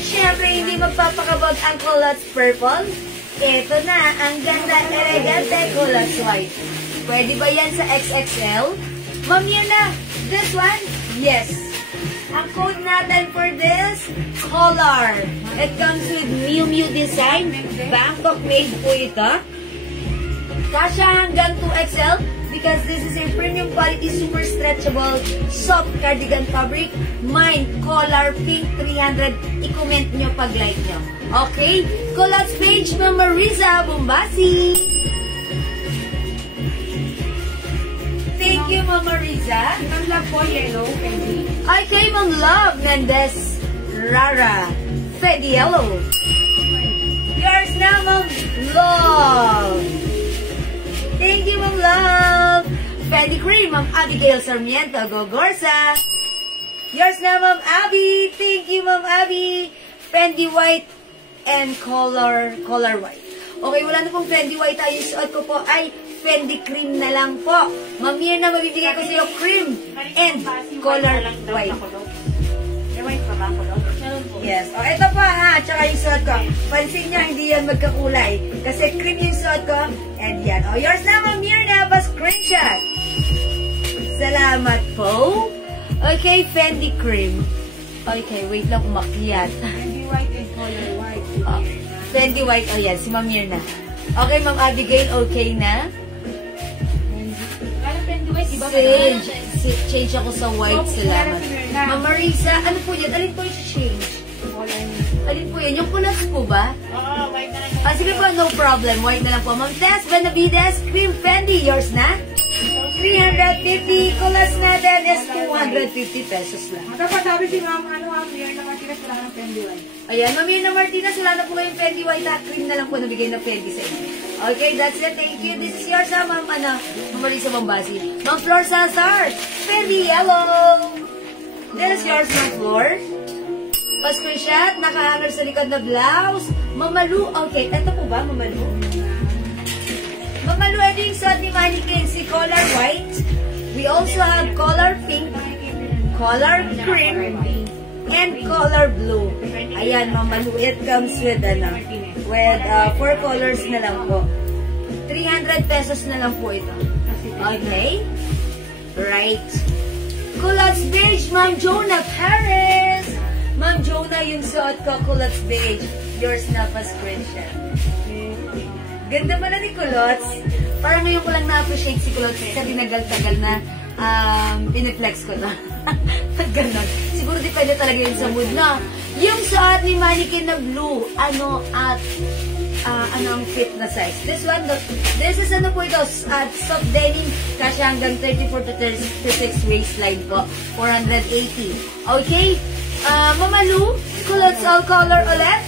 Siyempre, hindi magpapakabag ang culottes purple. Ito na, ang ganda, elegante culottes white. Pwede ba yan sa XXL? Ma'am Yana, this one? Yes. Ang code natin for this, color. It comes with Miu Miu design. Bangkok made po ito. Kasha hanggang 2XL. because this is a premium quality, super stretchable, soft cardigan fabric. Mine, color pink 300. I-comment nyo pag like nyo. Okay? Collage page, Mama Riza Bombasi. Thank you, Mama Riza. Ang love po, yellow, Fendi. Okay, Ma'am Love Mendez Rara Fedi Yellow. Yours now, Ma'am Love. Thank you, Ma'am Love. Fendi Cream, Ma'am Abigail Sarmiento Gogorsa. Yours now, Ma'am Abby. Thank you, Ma'am Abby. Fendi White and color white. Okay, wala na pong Fendi White. Ay, suot ko po ay Fendi Cream na lang po. Ma'am Mirna, mabibigay ko sa iyo cream and color white. May white pa ba ako doon? Meron po. Yes. O, ito pa ha. Tsaka yung suot ko. Pansin niya, hindi yan magkakulay. Kasi cream yung suot ko. And yan. O, yours na, Ma'am Mirna. Pa-screenshot. Salamat po. Okay, Fendi Cream. Okay, wait lang umakyat. Fendi white and color white. Fendi White. O, yan. Si Ma'am Mirna. Okay, Ma'am Abigail. Okay na? Kala Fendi white, di ba? Change ako sa white. Salamat. Ma'am Marisa, ano po yan? Alin po yung change? Alin po yan? Yung pulas po ba? Oo, white na lang. Sige po, no problem. White na lang po. Ma'am Tess Benavides, Cream Fendi. Yours na? 350. Kulas natin is 250 pesos lang. Dapat sabi si Ma'am, Mirna Martinez, wala ng Fendi white. Ayan, Ma'am Mirna Martinez, wala na po kayong Fendi White. Cream na lang po nabigay na Fendi sa inyo. Okay, that's it. Thank you. This is yours, Ma'am Marisa Bombasi. Ma'am Flor Salazar, Fendi Yellow. This is yours, Ma'am Flor. Pa-screenshot, nakahanger sa likod na blouse. Mamalu, okay. Ito po ba, Mamalu? Mamalu, ito yung suot ni Mannequin, si color white. We also have color pink, color cream, and color blue. Ayan, Mamalu, it comes with, with 4 colors na lang po. 300 pesos na lang po ito. Okay? Right. Culottes beige, Ma'am Jonah Paris. Ma'am Jonah, yung suot ko, culottes beige. Yours na pa screenshot. Ganda pala ni culottes. Parang ngayon ko lang na-appreciate si culottes kasi tinagal-tagal na piniflex ko na. Ganon. Siguro depende talaga yun sa mood na. Yung suot ni Mannequin na blue, ano ang fit na size. This one, this is ano po ito, soft denim, kasi hanggang 34 to 36 waistline po, 480. Okay? Mamalu, culottes all color ulit?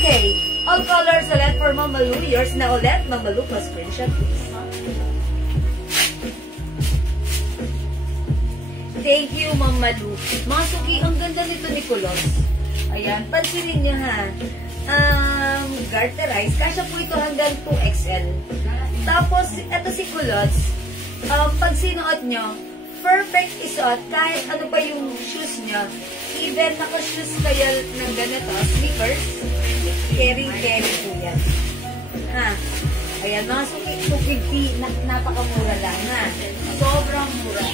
Okay. All colors ulit for Mamalu. Yours na ulit. Mamalu, pa-screenshot please. Thank you, Mamalu. Mga suki, ang ganda nito ni culottes. Ayan, pansinin niyo ha. Garterize. Kasya po ito hanggang 2XL. Tapos, ito si culottes. Pag sinuot nyo, perfect isuot kahit ano pa yung shoes nyo. Even naka-shoes kayo ng ganito, sneakers, carry po yan. Ha? Ayan, mga suki, napakamura lang, ha? Sobrang mura.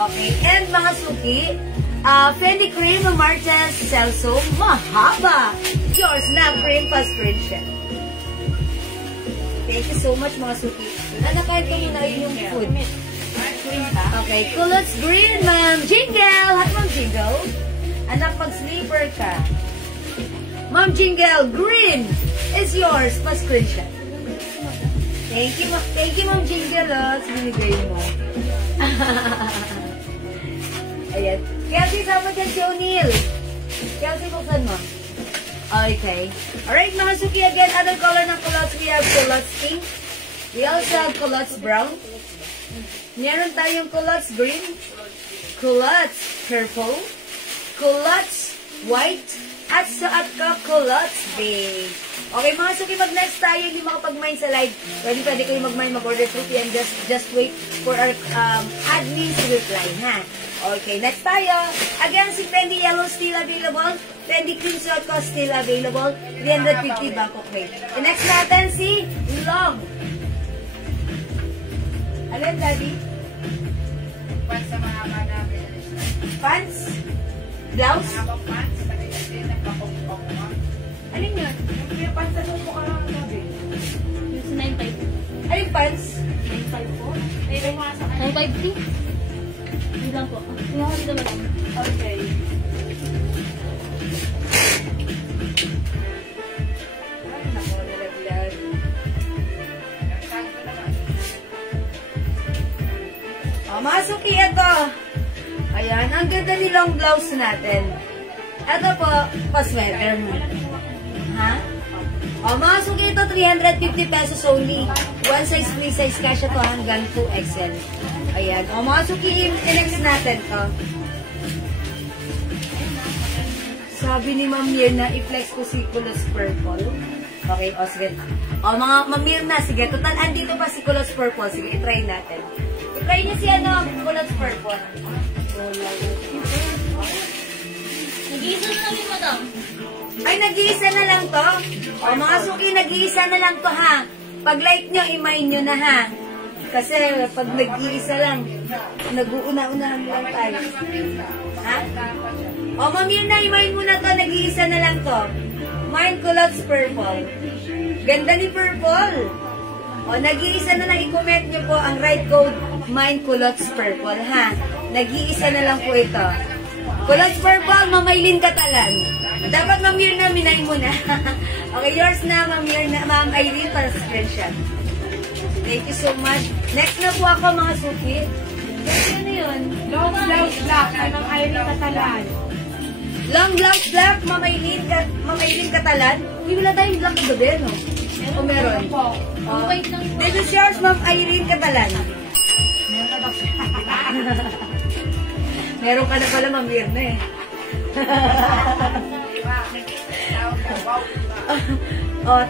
Okay, and mga suki, Fendi Cream Martes Celso, mahaba. Yours na, cream pa screenshot. Thank you so much, mga suki. Kahit ko muna yun yung food. Okay, culottes green, Ma'am Jingle. Hi, Ma'am Jingle. Anak, pag-sleeper ka. Ma'am Jingle, green is yours. Pa-screenshot. Thank you, Ma'am Jingle. Sinigay mo. Ayan. Kelsey, sama dyan si O'Neil. Kelsey, buksan mo. Okay. Alright, mga suki, again, other color ng culottes. We have culottes pink. We also have culottes brown. Meron tayong culottes green, culottes purple, culottes white, at sa culottes beige. Okay, mga suki, mag-next tayo. Hindi makapag-mine sa live. Pwede kayo mag-mine, mag-order through PM. Just wait for our admin to reply, ha? Okay, next tayo. Again, si Fendi Yellow still available. Fendi Cream suot ko still available. 350 Bangkok rate. And next natin si Love. Alin, Daddy? Pants sa mahaba na Pants? Blouse? mahabang pants, kasi nagpapong-pong mo. Alin yun? Yung pants sa sumo ka lang, sabi. Yung sa 9.5. Ay, yung pants? 9.5 po. May bumasa ka. 950? Hindi lang po. Hindi naman lang. Okay. Ay, naku, nalaglag. Mga suki, ito. Ayan, ang ganda nilang blouse natin. Ito po, pa-sweater mo. Ha? Mga suki, ito 350 pesos only. One size, free size, kasya to hanggang 2XL. Ayan. Mga suki, i-next natin to. Sabi ni Ma'am Mirna, i-flex ko si Kulos Purple. Okay, sige. Mga Ma'am Mirna, sige. Total, andito pa si Kulos Purple. Sige, i-try natin. I-try niyo si Kulos Purple. Nag-iisa na namin, madam. Ay, nag-iisa na lang to. Mga suki, nag-iisa na lang to, ha. Pag-like nyo, i-mine nyo na, ha. Kasi pag nag-iisa lang, nag-uuna-unahan lang tayo. Ha? Ma'am Mirna, i-mine mo na to. Nag-iisa na lang to. Mine Culottes Purple. Ganda ni Purple. Nag-iisa na lang. I-comment nyo po ang right code, Mine Culottes Purple, ha. Nag-iisa na lang po ito. Culottes Purple, Mamaylin Catalan. Dapat Ma'am Mirna, minay mo na. Okay, yours na, Ma'am Mirna, Ma'am Irene, para sa screenshot. Thank you so much. Next na po ako, mga suki. Ano yun? Long blouse black. Anong Irene Catalan? Long blouse black, Mamaylin Catalan. Hindi wala tayong black na gabi, no? O meron? Wait lang. This is yours, Ma'am Irene Catalan. Meron ka na pala, Ma'am Mirna, eh.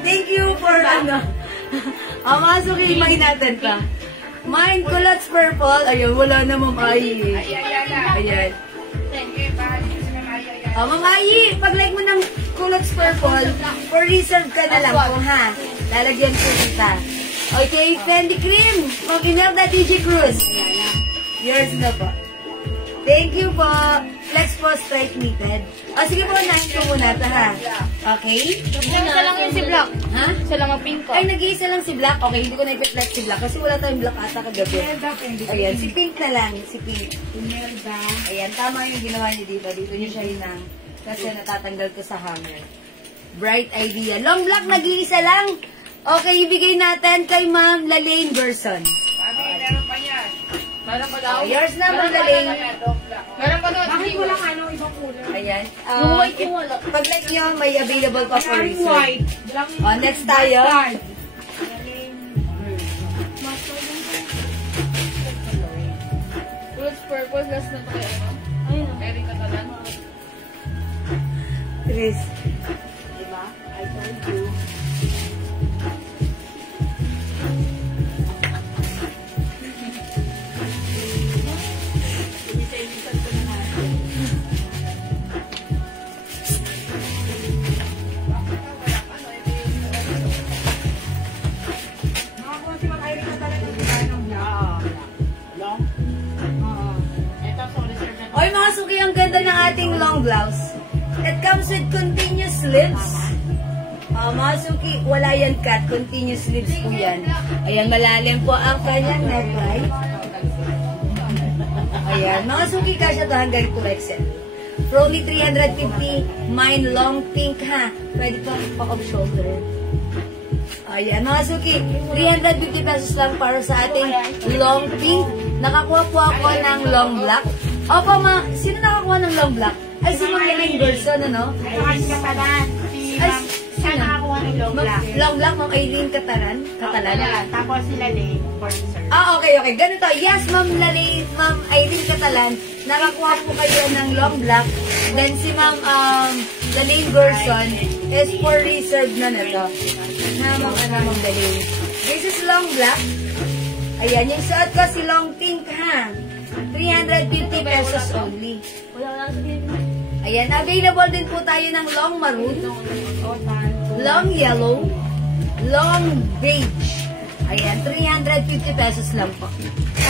Thank you for mga suki, magin natin pa. Mine Culottes Purple. Ayun, wala na, Ma'am Ayi. Ayan. Ma'am Ayi, pag-like mo ng Culottes Purple, for reserve ka na lang po, ha. Lalagyan ko kita. Okay, Fendi Cream. Ma'am Imelda DJ Cruz. Yours na po. Thank you po. Flex po, straight knitted. Sige po, nahin ko muna ito, ha. Okay? Isa lang yung si Black. Ha? Isa lang ang pink ko. Ay, nag-iisa lang si Black. Okay, hindi ko na i-flex si Black kasi wala tayong Black ata kagabi. Ayan, si Pink na lang. Si Pink. Ayan, tama yung ginawa niyo dito. Dito niyo siya hinang. Kasi natatanggal ko sa hanger. Bright idea. Long Black, nag-iisa lang. Okay, ibigay natin kay Ma'am Lalaine Gerson. Meron pa yan. Meron pa daw. Yours na, Ma'am Lalaine. Meron pa daw. Bakit walang ano, ibang kulay? Ayan. Yung white yung wala. Pag-like nyo, may available pa for Walang reserve. white. Walang Next tayo. white. Fruits purple, last na tayo. Ayun. Meron ka talan. Chris. Diba? I told you. Nakakuha si Ma'am Irene Catalan ng design ng black. Long? Oo. Ito, so reserve na. Oy, mga suki, ang ganda ng ating long blouse. It comes with continuous sleeves. Mga suki, wala yan cut. Continuous sleeves po yan. Ayan, malalim po ang kanyang neckline. Ayan, mga suki, kasya to hanggang 2XL. For only 350, mine long pink, ha. Pwede pa off shoulder. Ayan, mga suki, 350 pesos lang para sa ating long pink. Nakakuha po ako ng long black. Opo, sino nakakuha ng long black? Ay, si Ma'am Lalaine Gerson, ano? Ay, Catalan. Si Ay, Ma'am, siya nakakuha ng long black. Long black, Ma'am Irene Catalan. Catalan. Tapos sila Lane for reserve. Okay. Ganito. Yes, Ma'am Irene Catalan. Nakakuha po kayo ng long black. Then si Ma'am Lalaine Gerson is for reserve na nito. Ma'am Lalaine. This is long black. Ayan, yung suot ko si long pink, ha. 350 pesos only. Wala sabihin. Ayan, available din po tayo ng long maroon, long yellow, long beige. Ayan, 350 pesos lang po.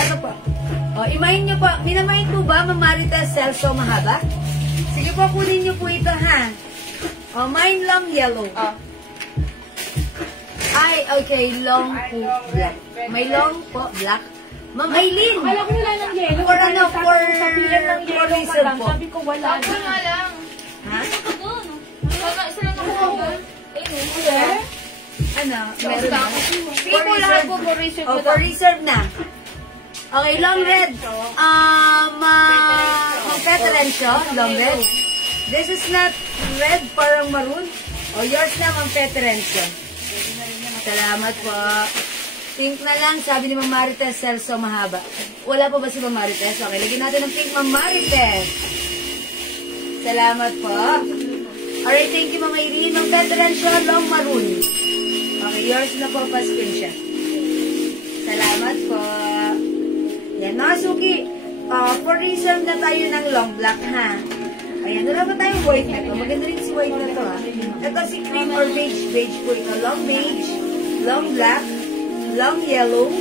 Ano po? Imahin nyo po. Minamahin po ba, Ma'am Marites Celso mahaba? Sige po, kunin nyo po ito, ha. Mine long yellow. Ay, okay, long po, black. May long po, black. Ma'am Aileen! Wala ko wala ng yellow. For ano, for for reason po. Sabi ko wala. Wala nga lang. Ha? Ito doon. Isa lang ako. Ano? Meron na? Sige po lahat po for research Oh, ko for daw. reserve na. Okay, long red. Veteran siya, long red. This is not red, parang maroon. Oh, yours na, Ma'am Veteran siya. Salamat po. Pink na lang, sabi ni Ma'am Marites, Celso mahaba. Wala pa ba si Ma'am Marites? Okay, lagyan natin ng pink, Ma'am Marites. Salamat po. Alright, thank you, Ma'am Irene. Ma'am Veteran siya, long maroon. Okay, yours na po, pa-screen siya. Salamat po. Yan, mga suki. For reserve na tayo ng long black, ha? Ayan, wala pa tayong white na to. Maganda rin si white na to, ha? Ito si cream or beige. Beige po ito. Long beige, long black, long yellow,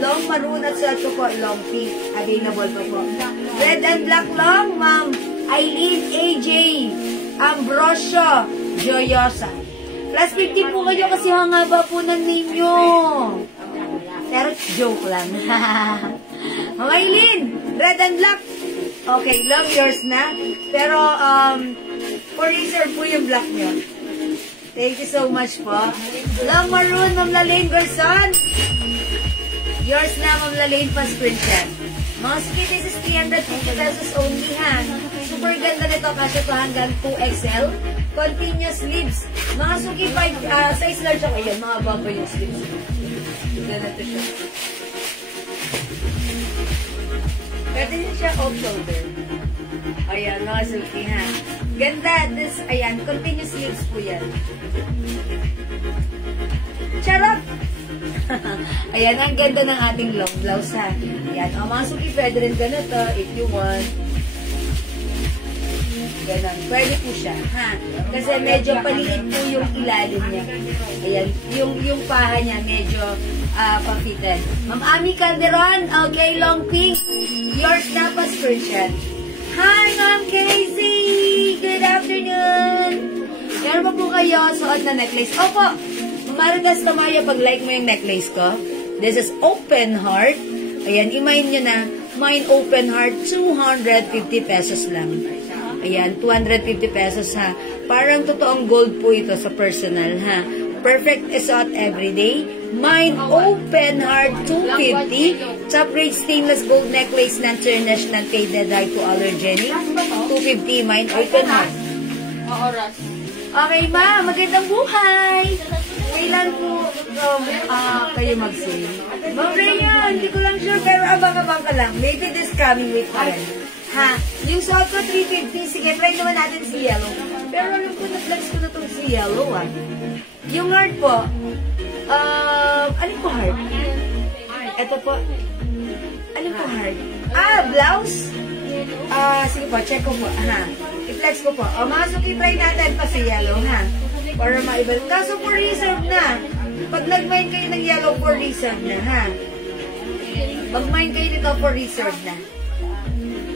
long maroon, at sa ito po, long pink. Available pa po. Red and black long, Ma'am Aileen AJ Ambrosio Joyosa. Plus 50 po kayo kasi hangaba po ng name nyo. Pero joke lang. Ma'am Aileen, red and black. Okay, love yours na. Pero, for reserve po yung black nyo. Thank you so much po. Long maroon, Ma'am Lalaine Gerson. Yours na, Ma'am Lalaine, pa-screenshot. Mga suki, this is 350 pesos only, ha. Super ganda nito kasi ito hanggang 2XL. Continuous sleeves. Mga suki, size large ako yun. Mga baba yung sleeves. Ganito siya. Pwede din siya off-shoulder. Ayan, mga suki, ha. Ganda. This, ayan, continuous sleeves po yan. Charot! Ayan, ang ganda ng ating long blouse, ha. Ayan, ang mga suki, pwede rin ganito if you want. Ganon. Pwede po siya, ha. Kasi medyo paliit po yung ilalim niya. Ayan, yung paha niya medyo pakitan. Ma'am Ami Calderon, okay, long pink. Yours na pa, screenshot. Hi, Ma'am Casey! Good afternoon! Meron pa po kayo suot na necklace? Opo! Maritas Tamaya, pag-like mo yung necklace ko. This is open heart. Ayan, i-mine nyo na. Mine open heart, 250 pesos lang. Ayan, 250 pesos, ha. Parang totoong gold po ito sa personal, ha. Perfect suot everyday. Mine open heart, 250. Top grade stainless gold necklace ng International Faded Dye to Allergenic. 250, mine open heart. Oras. Okay, ma. Magandang buhay. Kailan po kayo mag-sale? Ma'am Rhea, hindi ko lang sure, pero abang-abang ka lang. Maybe this coming week pa rin. Ha? Yung suot ko, 350. Sige, try naman natin si yellow. Pero alam ko, na-flex ko na itong si yellow, ah. Yung heart po, alin po heart? Ito po. Alin po heart? Blouse? Sige po, check ko po. Ha? I-flex ko po. Mga suki, try natin pa si yellow, ha? Para maibalik. Kaso for reserve na. Pag nag-mine kayo ng yellow, for reserve na, ha? Mag-mine kayo nito, for reserve na.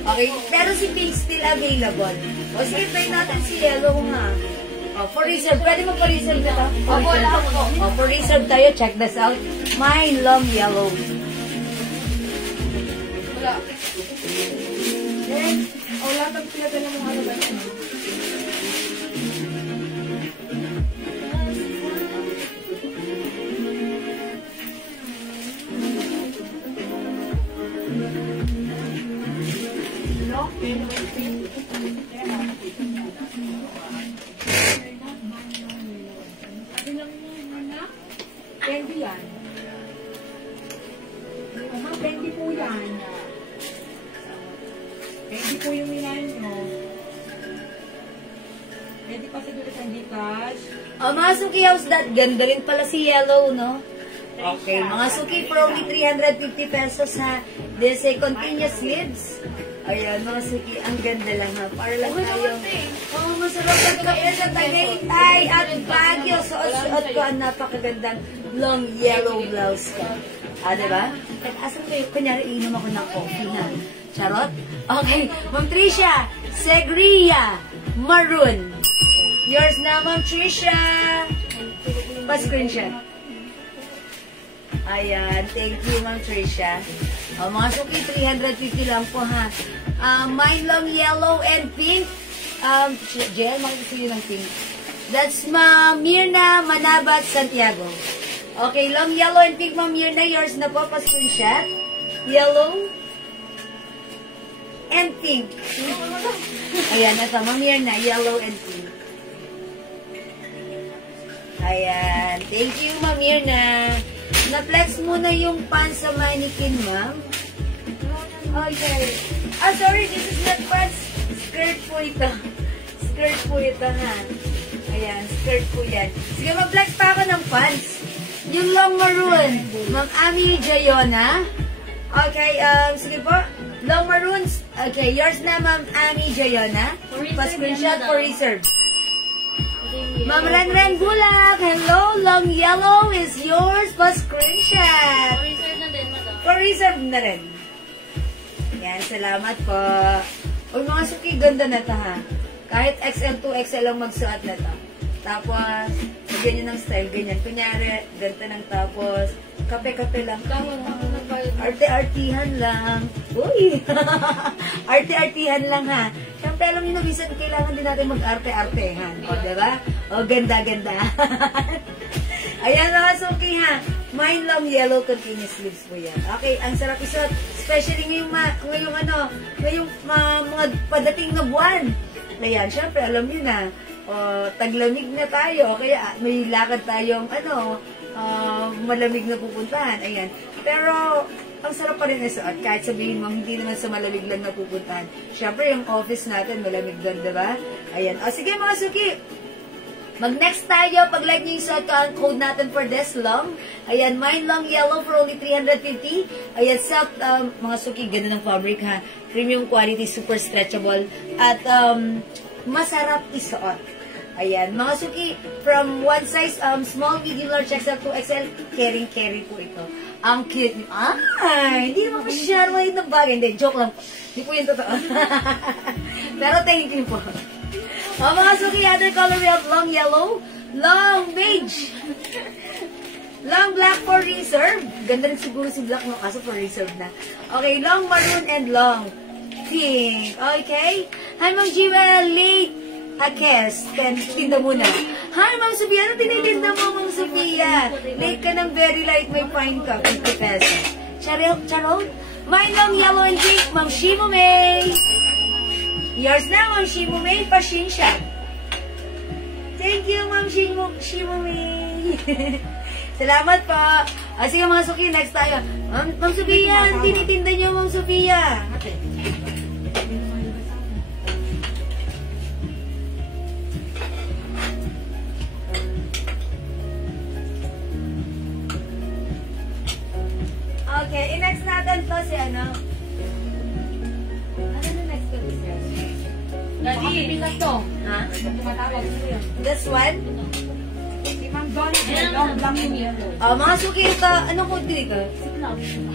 Okay? Pero si pink still available. O sige, try natin si yellow, ha? For reserve. Pwede mo for reserve na to? Wala po. For reserve tayo. Check this out. Mine long yellow. Wala. Wala pag pinadala mo ano ba yun? Candy yan. Candy po yan. Candy po yung nilayan nyo. Candy pa siguro sa Gcash. Mga suki, how's that? Ganda rin pala si yellow, no? Okay, mga suki, for only 350 pesos, ha. This ay continuous sleeves. Ayan, mga suki, ang ganda lang, ha. Para lang tayong... masarap na kayo sa Tagaytay at Baguio. Suot ko ang napakagandang long yellow blouse ko. Diba? At asan kayo? Kunyari, inom ako ng coffee, ha. Charot? Okay, Ma'am Tricia, Segria, maroon. Yours na, Ma'am Tricia. Pa-screenshot. Ayan, thank you, Ma'am Tricia. Mga suki, 350 lang po, ha. Mine long yellow and pink. Jel, makikita yun ng pink. That's Ma'am Mirna Manabat Santiago. Okay, long yellow and pink, Ma'am Mirna. Yours na po, pa-screenshot. Yellow and pink. Ayan, ito, Ma'am Mirna, yellow and pink. Ayan, thank you, Ma'am Mirna. Na-flex muna yung pants sa mannequin, ma'am. Okay. Sorry, this is not pants. Skirt po ito. Skirt po ito, ha. Ayan, skirt po yan. Sige, mag-flex pa ako ng pants. Yung long maroon, Ma'am Ami Jayona. Okay, sige po. Long maroons. Okay, yours na, Ma'am Ami Jayona. Pa-screenshot for reserve. Ma'am Ren Bulak, hello, long yellow is yours, pa-screenshot. For reserve na din, madam. For reserve na rin. Yan, salamat po. Uy, mga suki, ganda na ito, ha. Kahit XL to XL lang magsuot na ito. Tapos, ganyan ng style, ganyan. Kunyari, ganito ng tapos, kape-kape lang. Arte-artihan lang. Uy! Arte-artihan lang, ha. Siyempre, alam niyo na, minsan kailangan din natin mag-arte-artehan. O, diba? O, ganda-ganda. Ayan, mga suki, ha. Mine long yellow continuous sleeves po yan. Okay, ang sarap isuot. Especially ngayong mga padating na buwan. Ayan, syempre, alam niyo na, taglamig na tayo, kaya may lakad tayong, malamig na pupuntahan. Ayan. Pero, ang sarap pa rin isuot, kahit sabihin mo, hindi naman sa malamig lang na pupuntahan. Syempre, yung office natin, malamig doon, diba? Ayan. O, sige mga suki, mag-next tayo. Pag-like nyo yung suot ko, ang code natin for this long. Ayan, mine long yellow for only 350. Ayan, self, mga suki, ganda ng fabric, ha. Premium quality, super stretchable. At, masarap isuot. Ayan, mga suki, from one size, small, medium, large, XL to XL, carry po ito. Ang cute. Ay, hindi naman masyadong maliit na bagay. Hindi, joke lang po. Hindi po yung totoo. Pero thank you po. Mga suki, other color we have long yellow, long beige, long black for reserve. Ganda rin siguro si black mo, kaso for reserve na. Okay, long maroon and long pink. Okay? Hi, Ma'am Jewel, late Akes. Tinda muna. Hi, Ma'am Sophia. Ano tinitinda mo, Ma'am Sophia? Late ka ng very light, may fine ka. 50 pesos. Charot? Mine long yellow and pink, Ma'am Shimo May. Yours na, Ma'am Shimo May. Pa-screenshot. Thank you, Ma'am Shimo May. Salamat po. Sige mga suki, next tayo. Ma'am Sophia, ano tinitinda niyo, Ma'am Sophia? Okay, next natin to si ano? Ano na next ko siya? Daddy, Pilas to. Ha? Tumatawag ko yun. This one? Si Ma'am Dolly, long yellow. Mga suki, ito, anong code dito?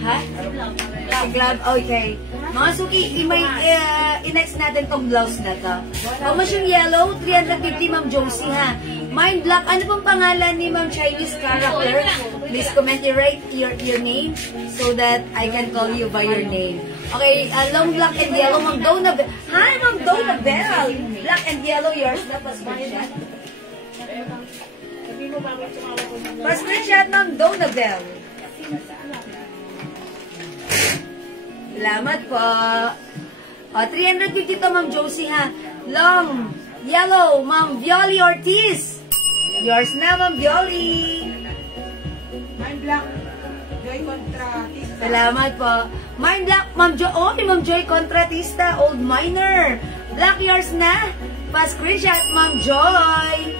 Ha? Si glove, okay. Mga suki, i-next natin tong blouse na to. Mas yung yellow, 350, Ma'am Josie, ha? Mine black, ano pong pangalan ni Ma'am Chinese character? Please comment your name so that I can call you by your name. Okay, long black and yellow, Ma'am Donna Bell. Hi, Ma'am Donna Bell! Black and yellow, yours na, pa-screenshot. Pa-screenshot, Ma'am Donna Bell. Salamat po. 350 to, Ma'am Josie, ha? Long, yellow, Ma'am Violi Ortiz. Yours na, Ma'am Violi. Mine black, Joy Contratista. Salamat po. Mine black, Ma'am Joy. Oh, Ma'am Joy Contratista, old miner. Black, yours na. Pa-screenshot, Ma'am Joy.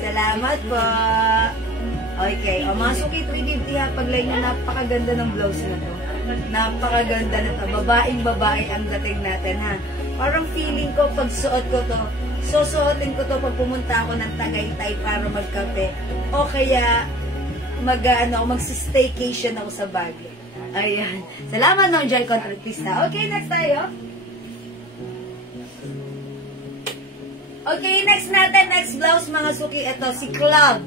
Salamat po. Okay. O, mga suki, 350 ha. Pag-line nyo, napakaganda ng blouse na to. Napakaganda na to. Babaeng-babae ang dating natin, ha. Parang feeling ko, pag suot ko to, susuotin ko to pag pumunta ako ng Tagaytay para magkape. O kaya, mag-staycation ako sa Baguio. Ayan. Salamat, Ma'am Joy Contratista. Okay, next tayo. Okay, next natin, next blouse, mga suki. Ito, si Club.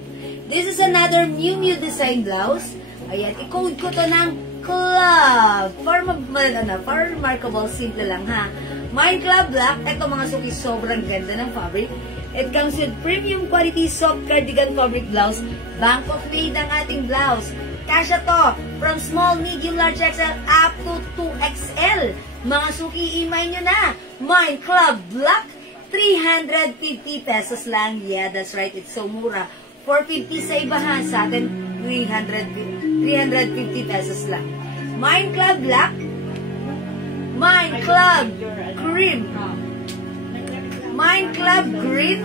This is another Miu Miu design blouse. Ayan, i-code ko to ng Club. For remarkable, simple lang ha. Mine Club Black. Ito mga suki, sobrang ganda ng fabric. It comes with premium quality soft cardigan fabric blouse. Bangkok made ang ating blouse. Kasya to from small, medium, large XL up to 2XL. Mga suki, imay nyo na. Mine Club Black, 350 pesos lang. Yeah, that's right. It's so mura. 450 sa iba ha. Sa atin, 350 pesos lang. Mine Club Black, Mine Club Cream, Mine Club Green,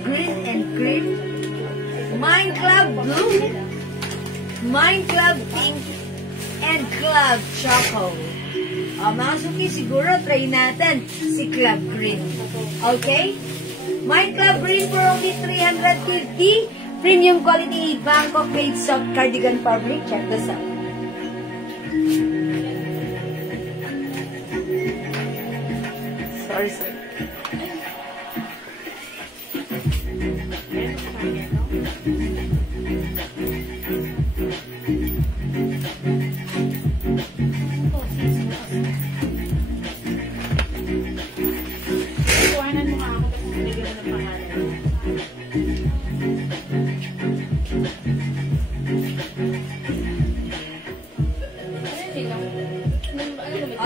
Green and Cream, Mine Club Blue, Mine Club Pink, and Club Choco. Mga suki, siguro try natin si Club Green. Okay? Mine Club Green for only 350. Premium quality Bangkok made soft cardigan fabric. Check this out. Sorry. Kuhanan mo nga ako tapos bigyan mo ng pangalan.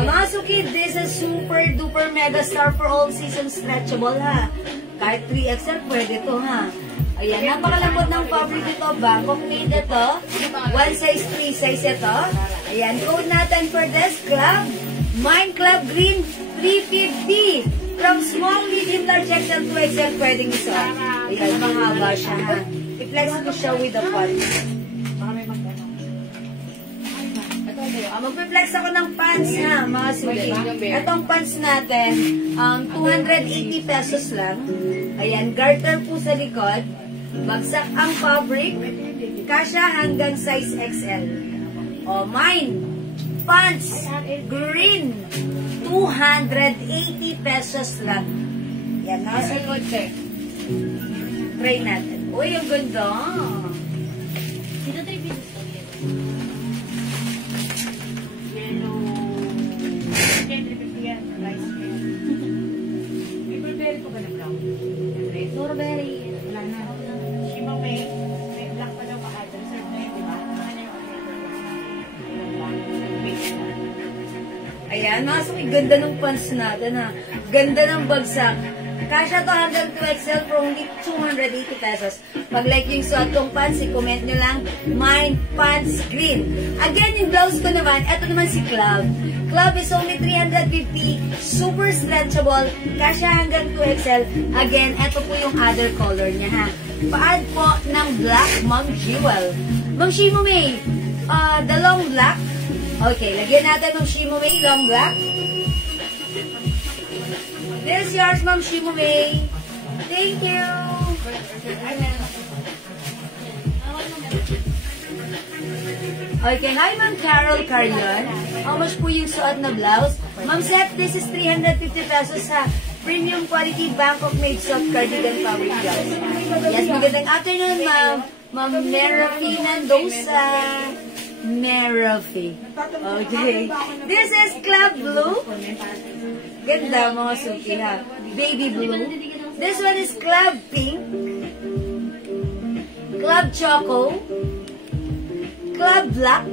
Mga suki, this is super duper mega star for all seasons stretchable ha. Kahit 3XL pwede to ha. Ayan, napakalambot ng fabric ito. Bangkok made ito. One size, 3 size ito. Ayan, code natin for this club. Mine Club Green, 350. From small, medium, large XL to XL pwedeng ito. Ayan, mahaba siya ha. I-flex ko siya with the pants. Mag-flex ako ng pants ha, mga suki. Itong pants natin, 280 pesos lang. Ayan, garter po sa likod. Bagsak ang fabric. Kasya hanggang size XL. O, mine. Pants. Green. 280 pesos lang. Yan, nasa kotse. Try natin. Uy, ang ganda. Sino tayo bilis ko? Yellow. Gentry 50 yan. Rice cream. May blueberry ko ba na brown? Strawberry. Wala na. Shima may black pa daw mahal. Reserve na yun, di ba? Ano yung Ayan, nasa ganda ng pants natin ha. Ganda ng bagsak. Kasya to hanggang 2XL for only 280 pesos. Pag like yung suot kong pants, i-comment nyo lang, Mine Pants Green. Again, yung blouse ko naman, eto naman si Club. Club is only 350, super stretchable, kasya hanggang 2XL. Again, eto po yung other color niya ha. Pa-add po ng black, Ma'am Jewel. Ma'am Shimo May, the long black. Okay, lagyan natin ng Shimo May, long black. This is yours, Ma'am Shimo May. Thank you. Okay, hi Ma'am Carol Carlon. How much po yung suot na blouse? Ma'am Seth, this is 350 pesos sa premium quality Bangkok made soft cardigan fabric blouse. Yes, magandang afternoon, Ma'am. Ma'am Merafi Nandosa. Merafi. Okay. This is Club Blue. Ganda mga suki ha. Baby blue. This one is Club Pink. Club Choco. Club Black.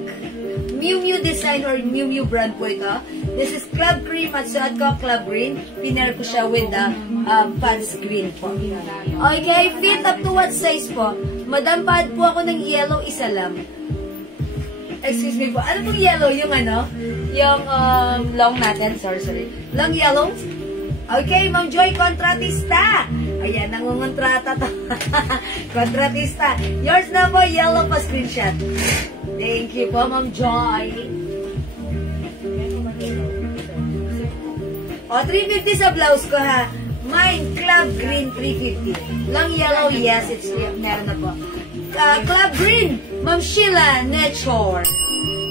Miu Miu design or Miu Miu brand po ito. This is Club Cream at suot ko Club Green. Pinare ko siya with the pants green po. Okay, fit up to what size po? Madam, pad po ako ng yellow, isa lang. Excuse me po. Ano pong yellow? Yung ano? Yung long natin. Sorry. Long yellow? Okay, Ma'am Joy, kontratista. Ayan, nangungontrata to. Kontratista. Yours na po, yellow pa screenshot. Thank you po, Ma'am Joy. O, 350 sa blouse ko ha. Mine, Club Green, 350. Long yellow, yes, it's meron na po. Club Green, Ma'am Sheila Nature.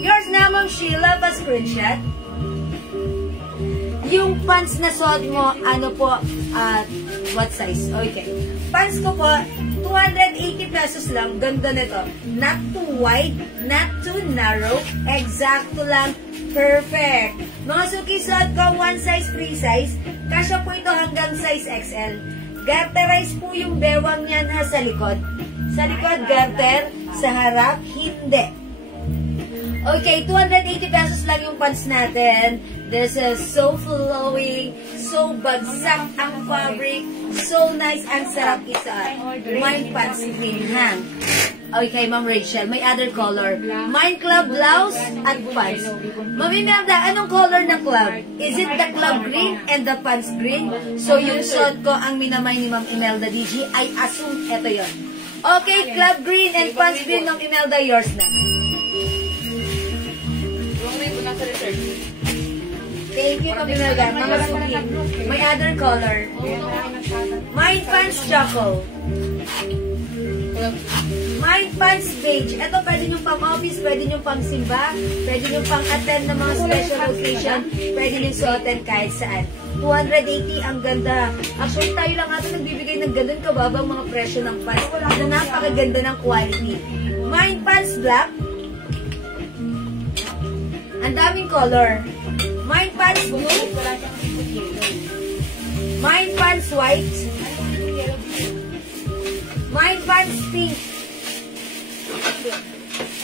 Yours na, Ma'am Sheila, pa screenshot. Yung pants na suot mo, ano po, what size? Okay. Pants ko po, 280 pesos lang. Ganda nito. Not too wide, not too narrow. Eksakto lang. Perfect. Mga suki, suot ko one size, free size. Kasya po ito hanggang size XL. Garterize po yung bewang niyan ha sa likod. Sa likod, garter. Sa harap, hindi. Okay, 280 pesos lang yung pants natin. This is so flowing, so bagsak ang fabric, so nice, ang sarap isuot. Mine pants green, ha? Okay, Ma'am Rachel, may other color. Mine club blouse at pants. Ma'am Imelda, anong color ng club? Is it the club green and the pants green? So yung suot ko, ang minamay ni Ma'am Imelda DG, I assume ito yon. Okay, club green and pants green, Ma'am Imelda, yours na. Thank you, Ma'am Imelda. Mga suki. May other color. Mine pants choco. Mine pants beige. Ito pwede nyo pang office, pwede nyo pang simba, pwede nyo pang attend ng mga special occasion, pwede nyo suotin kahit saan. 280, ang ganda. Actually, tayo lang ata nagbibigay ng ganun kababang mga presyo ng pants na napakaganda ng quality. Mine pants black. Ang daming color. Mine pants blue. Mine pants white. Mine pants pink.